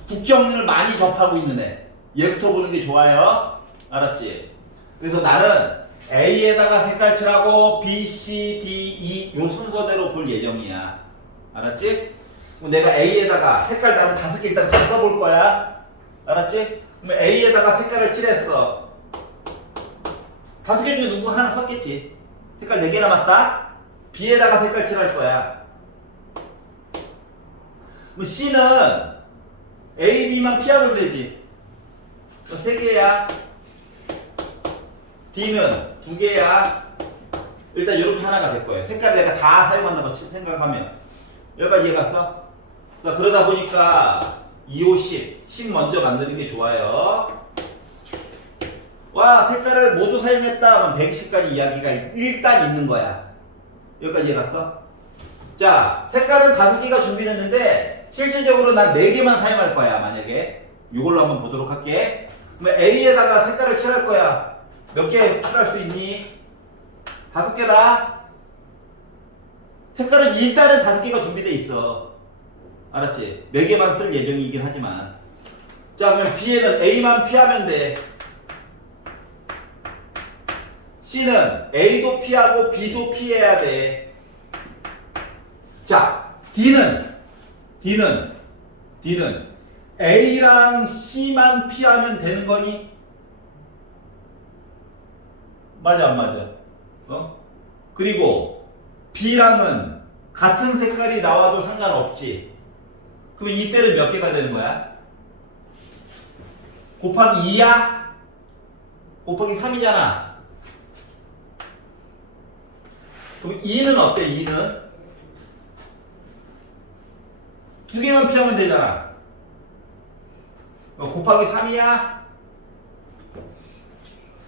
국경을 많이 접하고 있는 애, 얘부터 보는 게 좋아요. 알았지? 그래서 나는 A에다가 색깔 칠하고 B, C, D, E 요 순서대로 볼 예정이야. 알았지? 그럼 내가 A에다가 색깔 나는 5개 일단 다 써볼 거야. 알았지? 그럼 A에다가 색깔을 칠했어. 5개 중에 누구 하나 썼겠지? 색깔 4개 남았다? B에다가 색깔 칠할 거야. 그럼 C는 A, B만 피하면 되지. 3개야. D는 2개야. 일단 이렇게 하나가 될 거예요. 색깔 내가 다 사용한다고 생각하면. 여기까지 이해갔어? 자, 그러다 보니까 2, 5, 10 먼저 만드는 게 좋아요. 와, 색깔을 모두 사용했다 하면 120까지 이야기가 일단 있는 거야. 여기까지 이해갔어? 자, 색깔은 5개가 준비됐는데 실질적으로 난 4개만 사용할 거야. 만약에 이걸로 한번 보도록 할게. 그러면 A에다가 색깔을 칠할 거야. 몇 개 칠할 수 있니? 5개다. 색깔은 일단은 5개가 준비돼 있어. 알았지? 4개만 쓸 예정이긴 하지만. 자, 그러면 B에는 A만 피하면 돼. C는 A도 피하고 B도 피해야 돼. 자, D는 A랑 C만 피하면 되는 거니? 맞아, 안 맞아? 그리고 B랑은 같은 색깔이 나와도 상관없지. 그럼 이때는 몇 개가 되는 거야? 곱하기 2야? 곱하기 3이잖아. 그럼 2는 어때? 2는? 2개만 피하면 되잖아. 곱하기 3이야?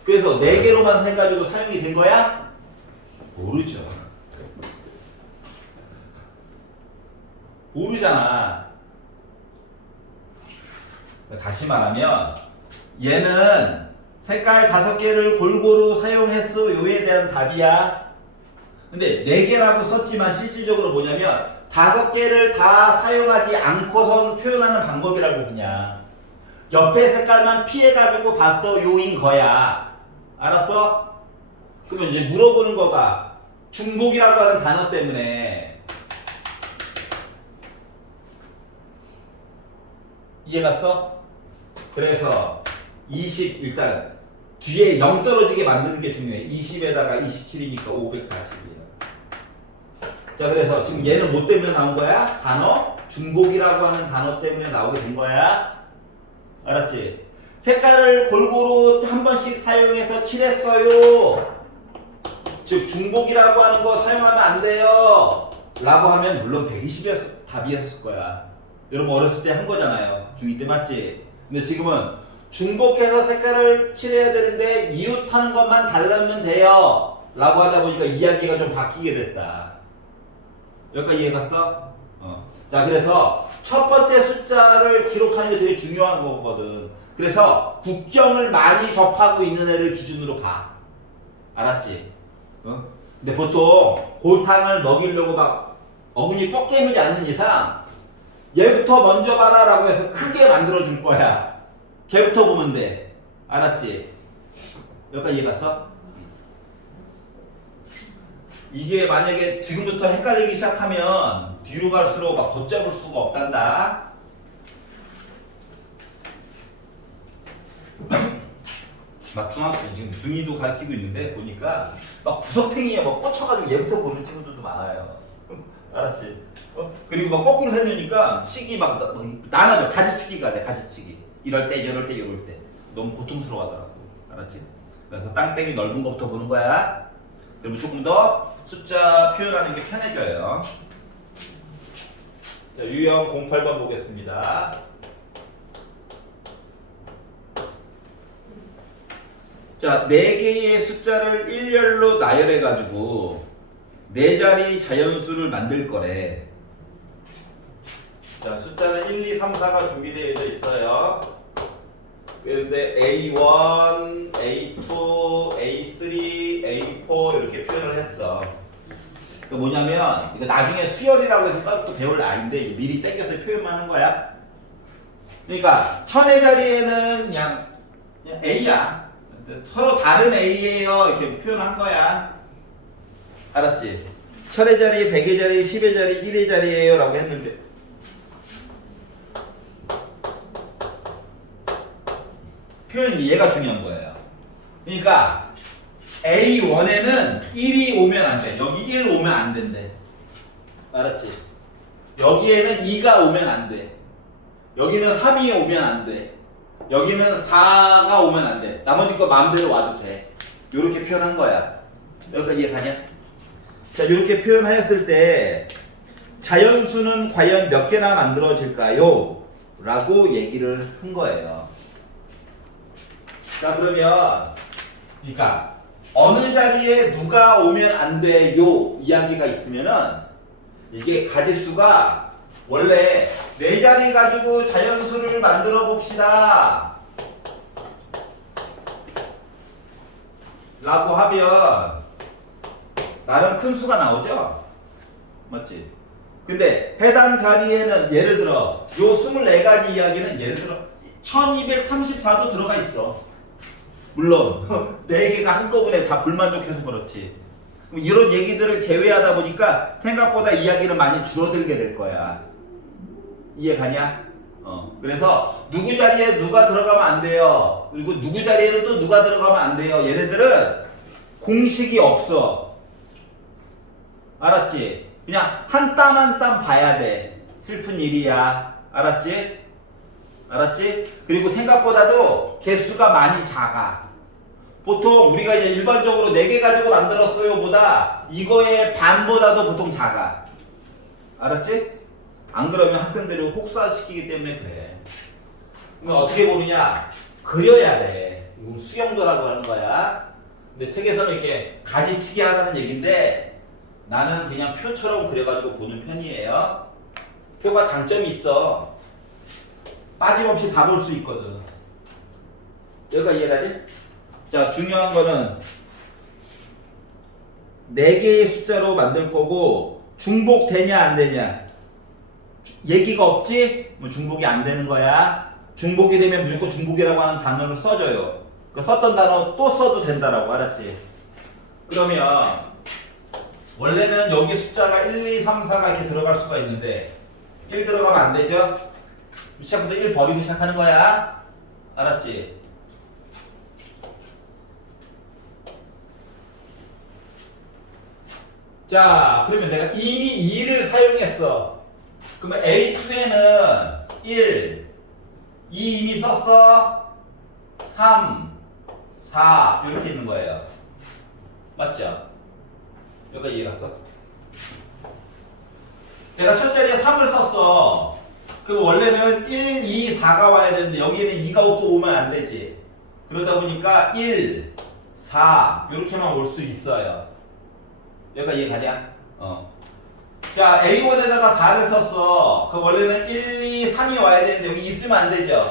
그래서 4개로만 해가지고 사용이 된 거야? 모르죠. 모르잖아. 다시 말하면 얘는 색깔 5개를 골고루 사용했어요에 대한 답이야. 근데 4개라고 썼지만 실질적으로 뭐냐면 5개를 다 사용하지 않고선 표현하는 방법이라고 그냥. 옆에 색깔만 피해가지고 봤어 요인 거야. 알았어? 그러면 이제 물어보는 거가 중복이라고 하는 단어 때문에 이해갔어? 그래서 20 일단 뒤에 0 떨어지게 만드는 게 중요해. 20에다가 27이니까 540이야. 자, 그래서 지금 얘는 뭐 때문에 나온 거야? 단어? 중복이라고 하는 단어 때문에 나오게 된 거야. 알았지? 색깔을 골고루 한 번씩 사용해서 칠했어요. 즉 중복이라고 하는 거 사용하면 안 돼요. 라고 하면 물론 120이었을 답이었을 거야. 여러분 어렸을 때 한 거잖아요. 중2 때 맞지? 근데 지금은 중복해서 색깔을 칠해야 되는데 이웃하는 것만 달라면 돼요. 라고 하다 보니까 이야기가 좀 바뀌게 됐다. 여기까지 이해갔어? 자, 그래서 첫 번째 숫자를 기록하는 게 되게 중요한 거거든. 그래서 국경을 많이 접하고 있는 애를 기준으로 봐. 알았지? 근데 보통 골탕을 먹이려고 막 어금니 꼭 깨물지 않는 이상 얘부터 먼저 봐라 라고 해서 크게 만들어 줄 거야. 걔부터 보면 돼. 알았지? 여기까지 이해갔어? 이게 만약에 지금부터 헷갈리기 시작하면 뒤로 갈수록 막 걷잡을 수가 없단다. 막 중학생 지금 중2도 가르치고 있는데 보니까 막 구석탱이에 막 꽂혀가지고 얘부터 보는 친구들도 많아요. 알았지? 그리고 막 거꾸로 살려니까 식이 막 나눠져. 가지치기가 돼. 가지치기. 이럴 때 저럴 때 이럴 때 너무 고통스러워하더라고. 알았지? 그래서 땅땡이 넓은 거부터 보는 거야. 그러면 조금 더 숫자 표현하는 게 편해져요. 자, 유형 08번 보겠습니다. 자, 4개의 숫자를 일렬로 나열해가지고 4자리 자연수를 만들 거래. 자, 숫자는 1, 2, 3, 4가 준비되어 있어요. 그런데 A1, A2, A3, A4 이렇게 표현을 했어. 그 뭐냐면 이거 나중에 수열이라고 해서 따로 또 배울 아이인데 미리 땡겨서 표현만 한 거야. 그러니까 천의 자리에는 그냥 A야. 서로 다른 A예요. 이렇게 표현한 거야. 알았지? 천의 자리, 백의 자리, 10의 자리, 1의 자리예요 라고 했는데 표현이 얘가 중요한 거예요. 그러니까 A1에는 1이 오면 안 돼. 여기 1 오면 안 된대. 알았지? 여기에는 2가 오면 안 돼. 여기는 3이 오면 안 돼. 여기는 4가 오면 안 돼. 나머지 거 마음대로 와도 돼. 요렇게 표현한 거야. 여기까지 이해가냐? 자, 이렇게 표현하였을 때 자연수는 과연 몇 개나 만들어질까요? 라고 얘기를 한 거예요. 자, 그러면 그러니까 어느 자리에 누가 오면 안 돼요 이야기가 있으면은 이게 가지수가 원래 4자리 가지고 자연수를 만들어 봅시다 라고 하면 나름 큰 수가 나오죠? 맞지? 근데 해당 자리에는 예를 들어 요 24가지 이야기는 예를 들어 1234도 들어가 있어. 물론 4개가 한꺼번에 다 불만족해서 그렇지. 그럼 이런 얘기들을 제외하다 보니까 생각보다 이야기는 많이 줄어들게 될 거야. 이해 가냐? 그래서 누구 자리에 누가 들어가면 안 돼요. 그리고 누구 자리에는 또 누가 들어가면 안 돼요. 얘네들은 공식이 없어. 알았지? 그냥 한 땀 한 땀 봐야 돼. 슬픈 일이야. 알았지? 알았지? 그리고 생각보다도 개수가 많이 작아. 보통 우리가 이제 일반적으로 4개 가지고 만들었어요 보다 이거의 반보다도 보통 작아. 알았지? 안 그러면 학생들을 혹사시키기 때문에 그래. 그럼 어떻게 보느냐? 그려야 돼. 이거 수영도라고 하는 거야. 근데 책에서는 이렇게 가지치기 하라는 얘기인데 나는 그냥 표처럼 그려가지고 보는 편이에요. 표가 장점이 있어. 빠짐없이 다 볼 수 있거든. 여기까지 이해가지? 자, 중요한 거는 4개의 숫자로 만들 거고 중복되냐 안 되냐 얘기가 없지? 뭐 중복이 안 되는 거야. 중복이 되면 무조건 중복이라고 하는 단어를 써줘요. 그 썼던 단어 또 써도 된다라고. 알았지? 그러면 원래는 여기 숫자가 1, 2, 3, 4가 이렇게 들어갈 수가 있는데 1 들어가면 안 되죠? 시작부터 1 버리고 시작하는 거야. 알았지? 자, 그러면 내가 이미 2를 사용했어. 그러면 A2에는 1, 2 이미 썼어. 3, 4 이렇게 있는 거예요. 맞죠? 여기까지 이해 갔어? 내가 첫 자리에 3을 썼어. 그럼 원래는 1, 2, 4가 와야 되는데 여기에는 2가 또 오면 안 되지. 그러다 보니까 1, 4 이렇게만 올 수 있어요. 여기까지 이해 가냐? 자, A1에다가 4를 썼어. 그럼 원래는 1, 2, 3이 와야 되는데 여기 있으면 안 되죠.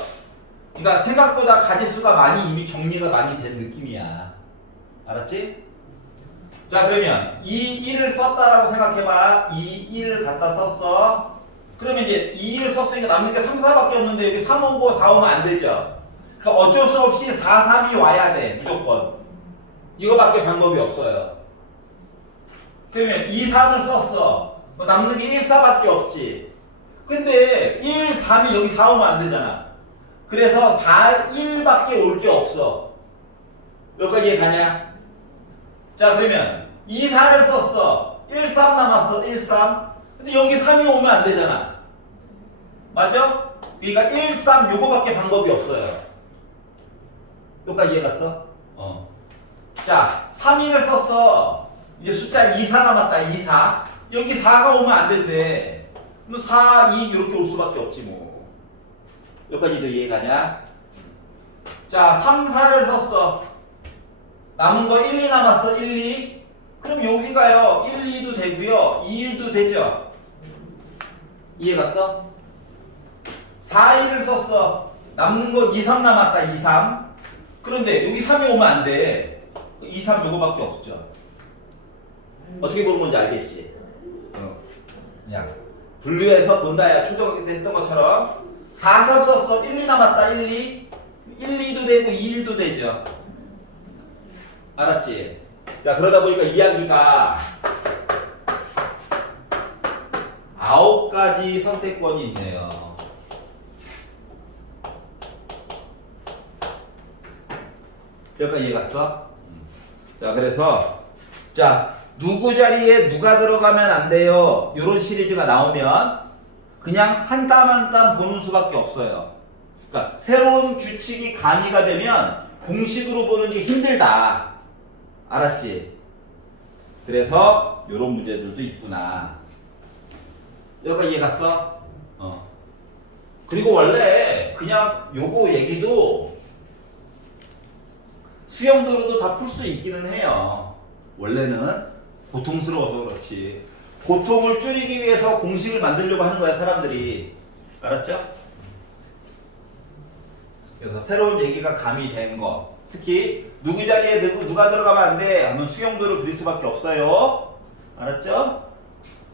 그러니까 생각보다 가짓수가 많이 이미 정리가 많이 된 느낌이야. 알았지? 자, 그러면 2, 1을 썼다라고 생각해봐. 2, 1을 갖다 썼어. 그러면 이제 2, 1을 썼으니까 남는 게 3, 4밖에 없는데 여기 3 오고 4 오면 안 되죠. 그러니까 어쩔 수 없이 4, 3이 와야 돼. 무조건. 이거밖에 방법이 없어요. 그러면 2, 3을 썼어. 남는 게 1, 4밖에 없지. 근데 1, 3이 여기 4 오면 안 되잖아. 그래서 4, 1밖에 올 게 없어. 여기까지 이해 가냐? 자, 그러면 2, 4를 썼어. 1, 3 남았어. 1, 3. 근데 여기 3이 오면 안 되잖아. 맞아? 그러니까 1, 3 요거밖에 방법이 없어요. 여기까지 이해 갔어? 자, 3, 1을 썼어. 이제 숫자 2, 4 남았다. 2, 4. 여기 4가 오면 안 된대. 그럼 4, 2 이렇게 올 수밖에 없지 뭐. 여기까지도 이해가냐? 자, 3, 4를 썼어. 남은 거 1, 2 남았어. 1, 2. 그럼 여기가요. 1, 2도 되고요. 2, 1도 되죠? 이해갔어? 4, 1을 썼어. 남는 거 2, 3 남았다. 2, 3. 그런데 여기 3이 오면 안 돼. 2, 3 요거밖에 없죠. 어떻게 보는 건지 알겠지? 그냥 분류해서 본다야. 초등학교 때 했던 것처럼 4, 3 썼어. 1, 2 남았다. 1, 2. 1, 2도 되고 2, 1도 되죠. 알았지? 자, 그러다 보니까 이야기가 9가지 선택권이 있네요. 여기까지 이해갔어? 자, 그래서 자, 누구 자리에 누가 들어가면 안 돼요. 이런 시리즈가 나오면 그냥 한 땀 한 땀 보는 수밖에 없어요. 그러니까 새로운 규칙이 가미가 되면 공식으로 보는 게 힘들다. 알았지? 그래서 이런 문제들도 있구나. 여기까지 이해 갔어? 그리고 원래 그냥 요거 얘기도 수영도로도 다 풀 수 있기는 해요. 원래는 고통스러워서 그렇지. 고통을 줄이기 위해서 공식을 만들려고 하는 거야, 사람들이. 알았죠? 그래서 새로운 얘기가 가미된 거. 특히 누구 자리에 누가 들어가면 안 돼 하면 수용도를 그릴 수밖에 없어요. 알았죠?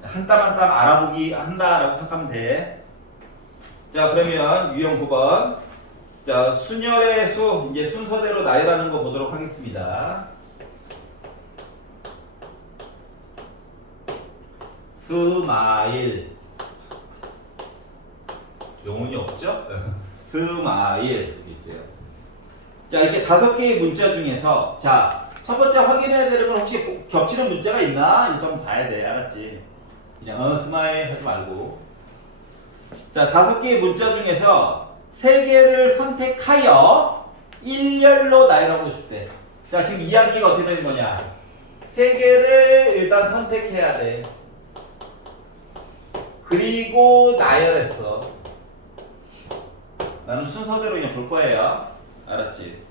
한 땀 한 땀 알아보기 한다라고 생각하면 돼. 자, 그러면 유형 9번. 자, 순열의 수 이제 순서대로 나열하는 거 보도록 하겠습니다. 스마일. 영혼이 없죠? 스마일. 자, 이렇게 5개의 문자 중에서 자, 첫 번째 확인해야 되는 건 혹시 겹치는 문자가 있나? 이거 좀 봐야 돼. 알았지? 그냥 스마일 하지 말고. 자, 5개의 문자 중에서 3개를 선택하여 일렬로 나열하고 싶대. 자, 지금 이야기가 어떻게 되는 거냐? 3개를 일단 선택해야 돼. 그리고 나열했어. 나는 순서대로 그냥 볼 거예요. 알았지?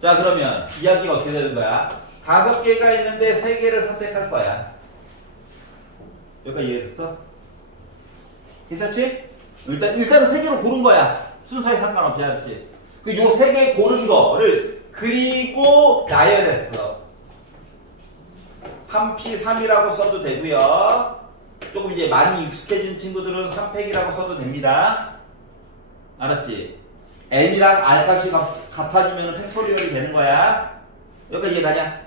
자, 그러면 이야기가 어떻게 되는 거야? 5개가 있는데 3개를 선택할 거야. 여기까지 이해됐어? 괜찮지? 일단은 3개로 고른 거야. 순서에 상관없이. 알았지? 그 요 3개 고른 거를 그리고 나열했어. 3P3이라고 써도 되고요. 조금 이제 많이 익숙해진 친구들은 3팩이라고 써도 됩니다. 알았지? n이랑 r 값이 같아지면 팩토리얼이 되는 거야. 여기까지 이해가냐?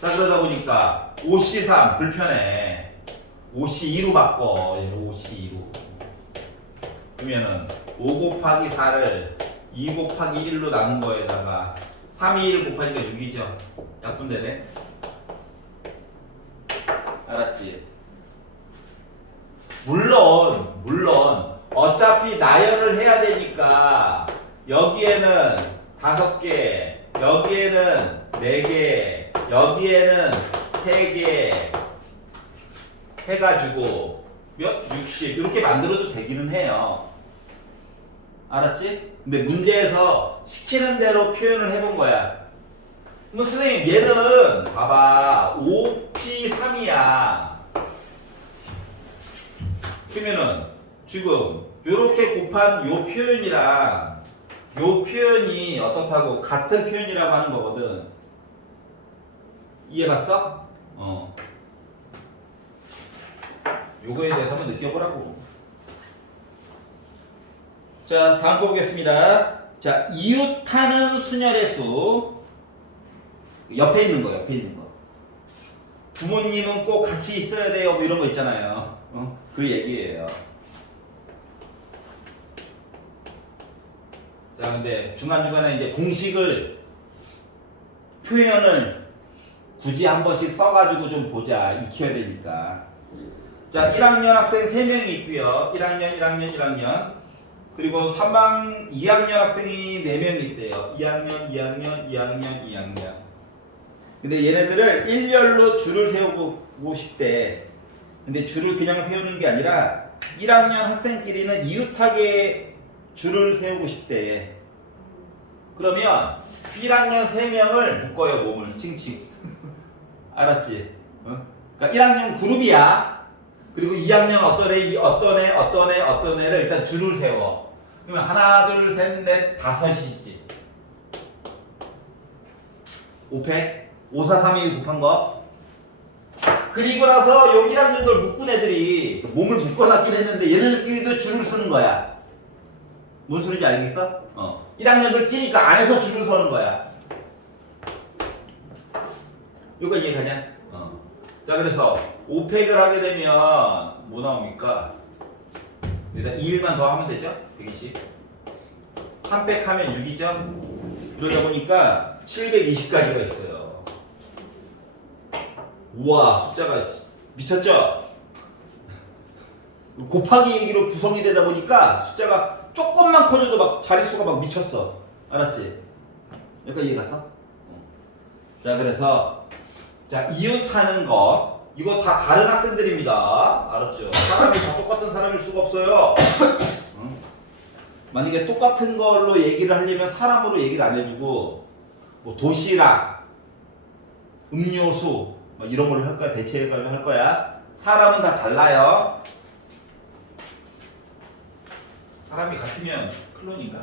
자, 그러다 보니까 5C3 불편해. 5C2로 바꿔. 얘를 5C2로. 그러면은 5 곱하기 4를 2 곱하기 1로 나눈 거에다가 3이 1 곱하니까 6이죠. 약분되네. 알았지? 물론 어차피 나열을 해야 되니까 여기에는 5개, 여기에는 4개, 여기에는 3개 해가지고 몇? 60 이렇게 만들어도 되기는 해요. 알았지? 근데 문제에서 시키는 대로 표현을 해본 거야. 그럼 선생님 얘는 봐봐 5P3이야. 그러면은 지금 요렇게 곱한 요 표현이랑 요 표현이 어떻다고 같은 표현이라고 하는 거거든. 이해갔어? 요거에 대해서 한번 느껴보라고. 자, 다음 거 보겠습니다. 자, 이웃하는 순열의 수. 옆에 있는 거, 옆에 있는 거. 부모님은 꼭 같이 있어야 돼요. 뭐 이런 거 있잖아요. 그 얘기예요. 자, 근데 중간중간에 이제 공식을, 표현을 굳이 한 번씩 써가지고 좀 보자. 익혀야 되니까. 자, 1학년 학생 3명이 있고요. 1학년. 그리고 2학년 학생이 4명이 있대요. 2학년. 근데 얘네들을 일렬로 줄을 세우고 싶대. 근데 줄을 그냥 세우는 게 아니라 1학년 학생끼리는 이웃하게 줄을 세우고 싶대. 그러면 1학년 3명을 묶어요. 몸을 칭칭. 알았지? 그러니까 1학년 그룹이야. 그리고 2학년 어떤 애를 일단 줄을 세워. 그러면 하나, 둘, 셋, 넷, 5이지. 5팩? 5, 4, 3, 1 곱한 거. 그리고 나서 요 1학년들 묶은 애들이 몸을 묶어놨긴 했는데 얘네들끼리도 줄을 쓰는 거야. 뭔 소리인지 알겠어? 1학년들 끼니까 안에서 줄을 서는 거야. 이거 이해가냐? 자, 그래서 5팩을 하게 되면 뭐 나옵니까? 일단 2일만 더 하면 되죠? 120. 3팩 하면 6이죠? 그러다 보니까 720까지가 있어요. 우와, 숫자가 미쳤죠? 곱하기 얘기로 구성이 되다 보니까 숫자가 조금만 커져도 막 자릿수가 막 미쳤어. 알았지? 여기까지 이해 갔어? 자, 그래서 자, 이웃하는 거 이거 다 다른 학생들입니다. 알았죠? 사람이 다 똑같은 사람일 수가 없어요. 만약에 똑같은 걸로 얘기를 하려면 사람으로 얘기를 안 해주고 뭐 도시락, 음료수 뭐 이런 걸로 할 거야. 대체해가지고 할 거야. 사람은 다 달라요. 사람이 같으면 클론인가?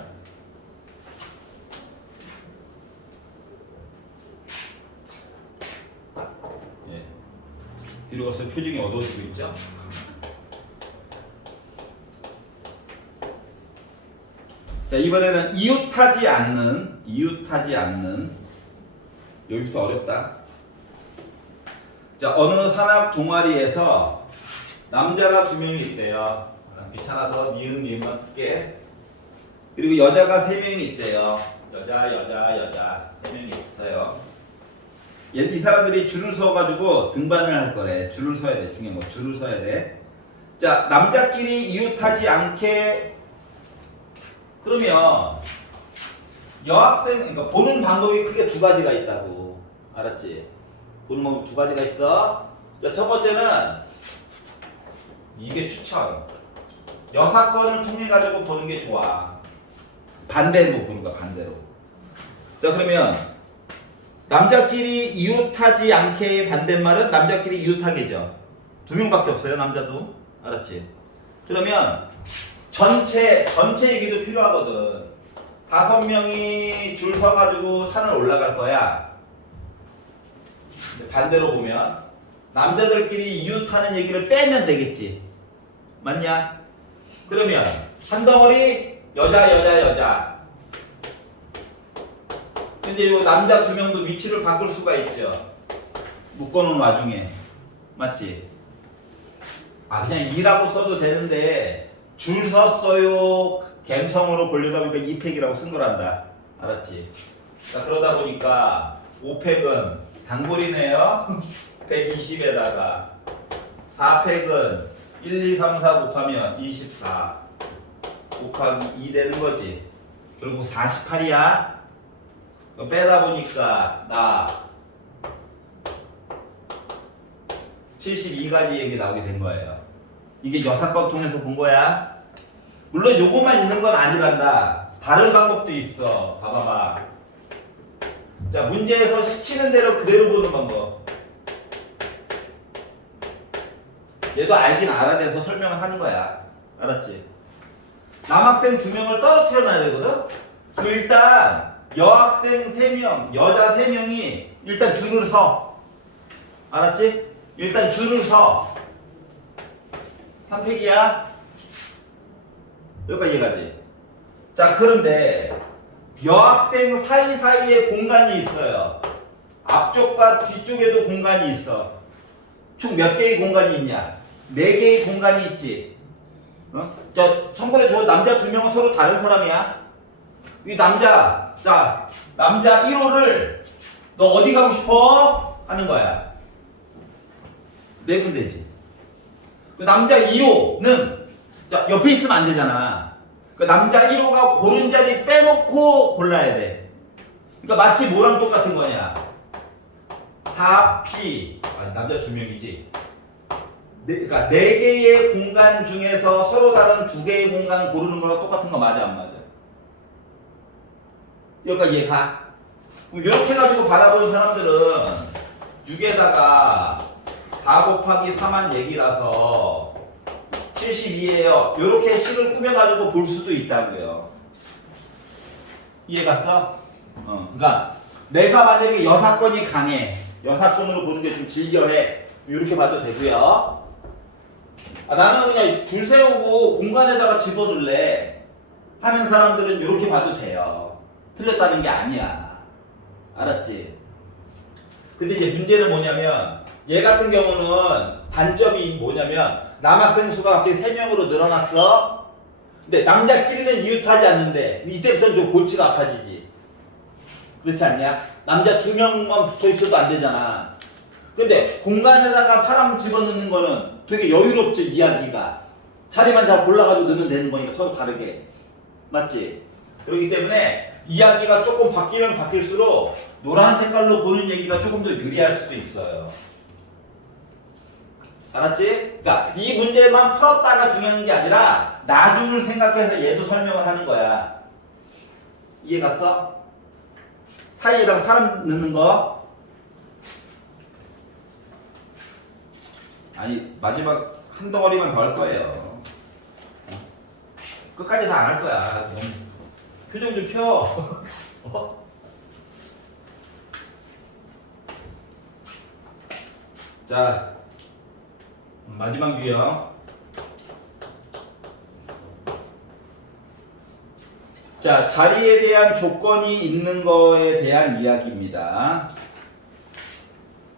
예. 뒤로 가서 표정이 어두워지고 있죠? 자, 이번에는 이웃하지 않는 여기부터 어렵다. 자, 어느 산악 동아리에서 남자가 2명이 있대요. 귀찮아서 니은만 쓸게. 그리고 여자가 3명이 있대요. 여자 3명이 있어요. 이 사람들이 줄을 서가지고 등반을 할 거래. 줄을 서야 돼. 중요한 거 줄을 서야 돼. 자, 남자끼리 이웃하지 않게. 그러면 여학생, 그러니까 보는 방법이 크게 2가지가 있다고. 알았지? 보는 방법 2가지가 있어. 자, 첫 번째는 이게 추천. 여사건을 통해 가지고 보는 게 좋아. 반대로 보는 거야, 반대로. 자, 그러면 남자끼리 이웃하지 않게의 반대말은 남자끼리 이웃하게죠. 2명밖에 없어요, 남자도. 알았지? 그러면 전체 얘기도 필요하거든. 5명이 줄 서가지고 산을 올라갈 거야. 반대로 보면 남자들끼리 이웃하는 얘기를 빼면 되겠지. 맞냐? 그러면 한 덩어리 여자. 근데 이 남자 2명도 위치를 바꿀 수가 있죠. 묶어놓은 와중에. 맞지? 아, 그냥 2라고 써도 되는데 줄 섰어요. 갬성으로 보려다 보니까 2팩이라고 쓴 거란다. 알았지? 자, 그러다 보니까 5팩은 단골이네요. 120에다가 4팩은 1, 2, 3, 4 곱하면 24 곱하기 2 되는 거지. 결국 48이야. 빼다 보니까 나 72가지 얘기 나오게 된 거예요. 이게 여사건 통해서 본 거야. 물론 요거만 있는 건 아니란다. 다른 방법도 있어. 봐봐봐. 자, 문제에서 시키는 대로 그대로 보는 방법. 얘도 알긴 알아내서 설명을 하는 거야. 알았지? 남학생 2명을 떨어뜨려 놔야 되거든? 그럼 일단 여학생 3명, 여자 3명이 일단 줄을 서. 알았지? 일단 줄을 서. 3팩이야. 여기까지 이해가지? 자, 그런데 여학생 사이사이에 공간이 있어요. 앞쪽과 뒤쪽에도 공간이 있어. 총 몇 개의 공간이 있냐? 4개의 공간이 있지. 어? 참고로 저 남자 2명은 서로 다른 사람이야. 이 남자, 자, 남자 1호를 너 어디 가고 싶어? 하는 거야. 네 군데지. 그 남자 2호는 자, 옆에 있으면 안 되잖아. 그 남자 1호가 고른 자리 빼놓고 골라야 돼. 그러니까 마치 뭐랑 똑같은 거냐? 4P. 아니, 남자 2명이지. 그러니까 4개의 공간 중에서 서로 다른 2개의 공간 고르는 거랑 똑같은 거 맞아, 안 맞아? 여기까지 이해가? 그럼 이렇게 해가지고 받아보는 사람들은 6에다가 4 곱하기 3한 얘기라서 72예요. 이렇게 식을 꾸며가지고 볼 수도 있다고요. 이해갔어? 그러니까 내가 만약에 여사건이 강해. 여사건으로 보는 게 좀 질겨해. 이렇게 봐도 되고요. 아, 나는 그냥 줄 세우고 공간에다가 집어넣을래 하는 사람들은 이렇게 봐도 돼요. 틀렸다는 게 아니야. 알았지? 근데 이제 문제는 뭐냐면 얘 같은 경우는 단점이 뭐냐면 남학생 수가 갑자기 3명으로 늘어났어. 근데 남자끼리는 이웃하지 않는데 이때부터는 좀 골치가 아파지지. 그렇지 않냐? 남자 2명만 붙어있어도 안 되잖아. 근데 공간에다가 사람 집어넣는 거는 되게 여유롭죠, 이야기가. 자리만 잘 골라가지고 넣으면 되는 거니까 서로 다르게. 맞지? 그렇기 때문에 이야기가 조금 바뀌면 바뀔수록 노란 색깔로 보는 얘기가 조금 더 유리할 수도 있어요. 알았지? 그러니까 이 문제만 풀었다가 중요한 게 아니라 나중을 생각해서 얘도 설명을 하는 거야. 이해 갔어? 사이에다가 사람 넣는 거. 아니, 마지막 한 덩어리만 더 할 거예요. 끝까지 다 안 할 거야. 표정 좀 펴. 자, 마지막 유형. 자, 자리에 대한 조건이 있는 거에 대한 이야기입니다.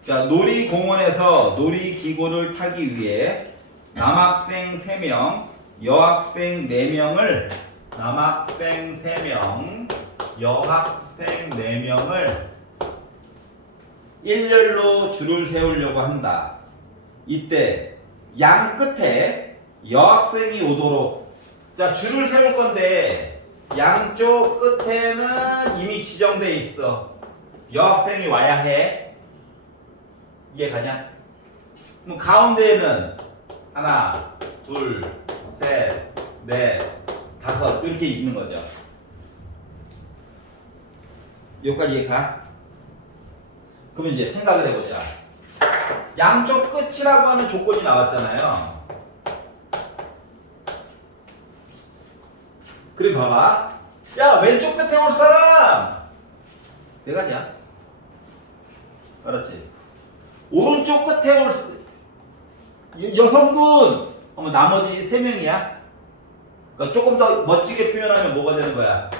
자, 놀이공원에서 놀이기구를 타기 위해 남학생 3명, 여학생 4명을 남학생 3명, 여학생 4명을 일렬로 줄을 세우려고 한다. 이때 양 끝에 여학생이 오도록, 자, 줄을 세울 건데 양쪽 끝에는 이미 지정돼 있어. 여학생이 와야 해. 이해 가냐? 그럼 가운데에는 하나, 둘, 셋, 넷, 다섯 이렇게 있는 거죠. 여기까지 이해 가? 그러면 이제 생각을 해보자. 양쪽 끝이라고 하는 조건이 나왔잖아요. 그래 봐봐. 야, 왼쪽 끝에 올 사람 네 가지야. 알았지? 오른쪽 끝에 올 여성분 나머지 3명이야. 그러니까 조금 더 멋지게 표현하면 뭐가 되는 거야?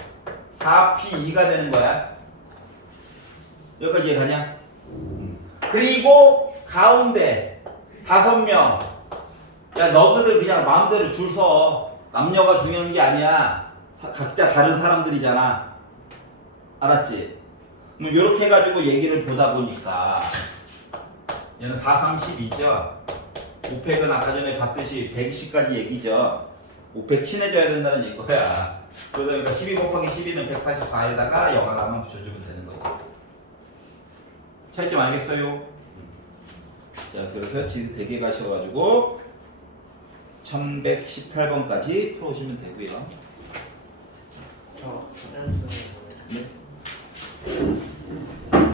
4P2가 되는 거야. 여기까지 이해가냐? 그리고 가운데 5명. 야, 너희들 그냥 마음대로 줄 서. 남녀가 중요한 게 아니야. 각자 다른 사람들이잖아. 알았지? 뭐 이렇게 해가지고 얘기를 보다 보니까 얘는 4, 3, 12죠. 5팩은 아까 전에 봤듯이 120까지 얘기죠. 5팩 친해져야 된다는 얘기야. 그러니까 12 곱하기 12는 144에다가 영하나만 붙여주면 되는 거지. 차이점 알겠어요? 자, 그래서 지금 대개 가셔가지고 1118번까지 풀어오시면 되고요. 저, 네.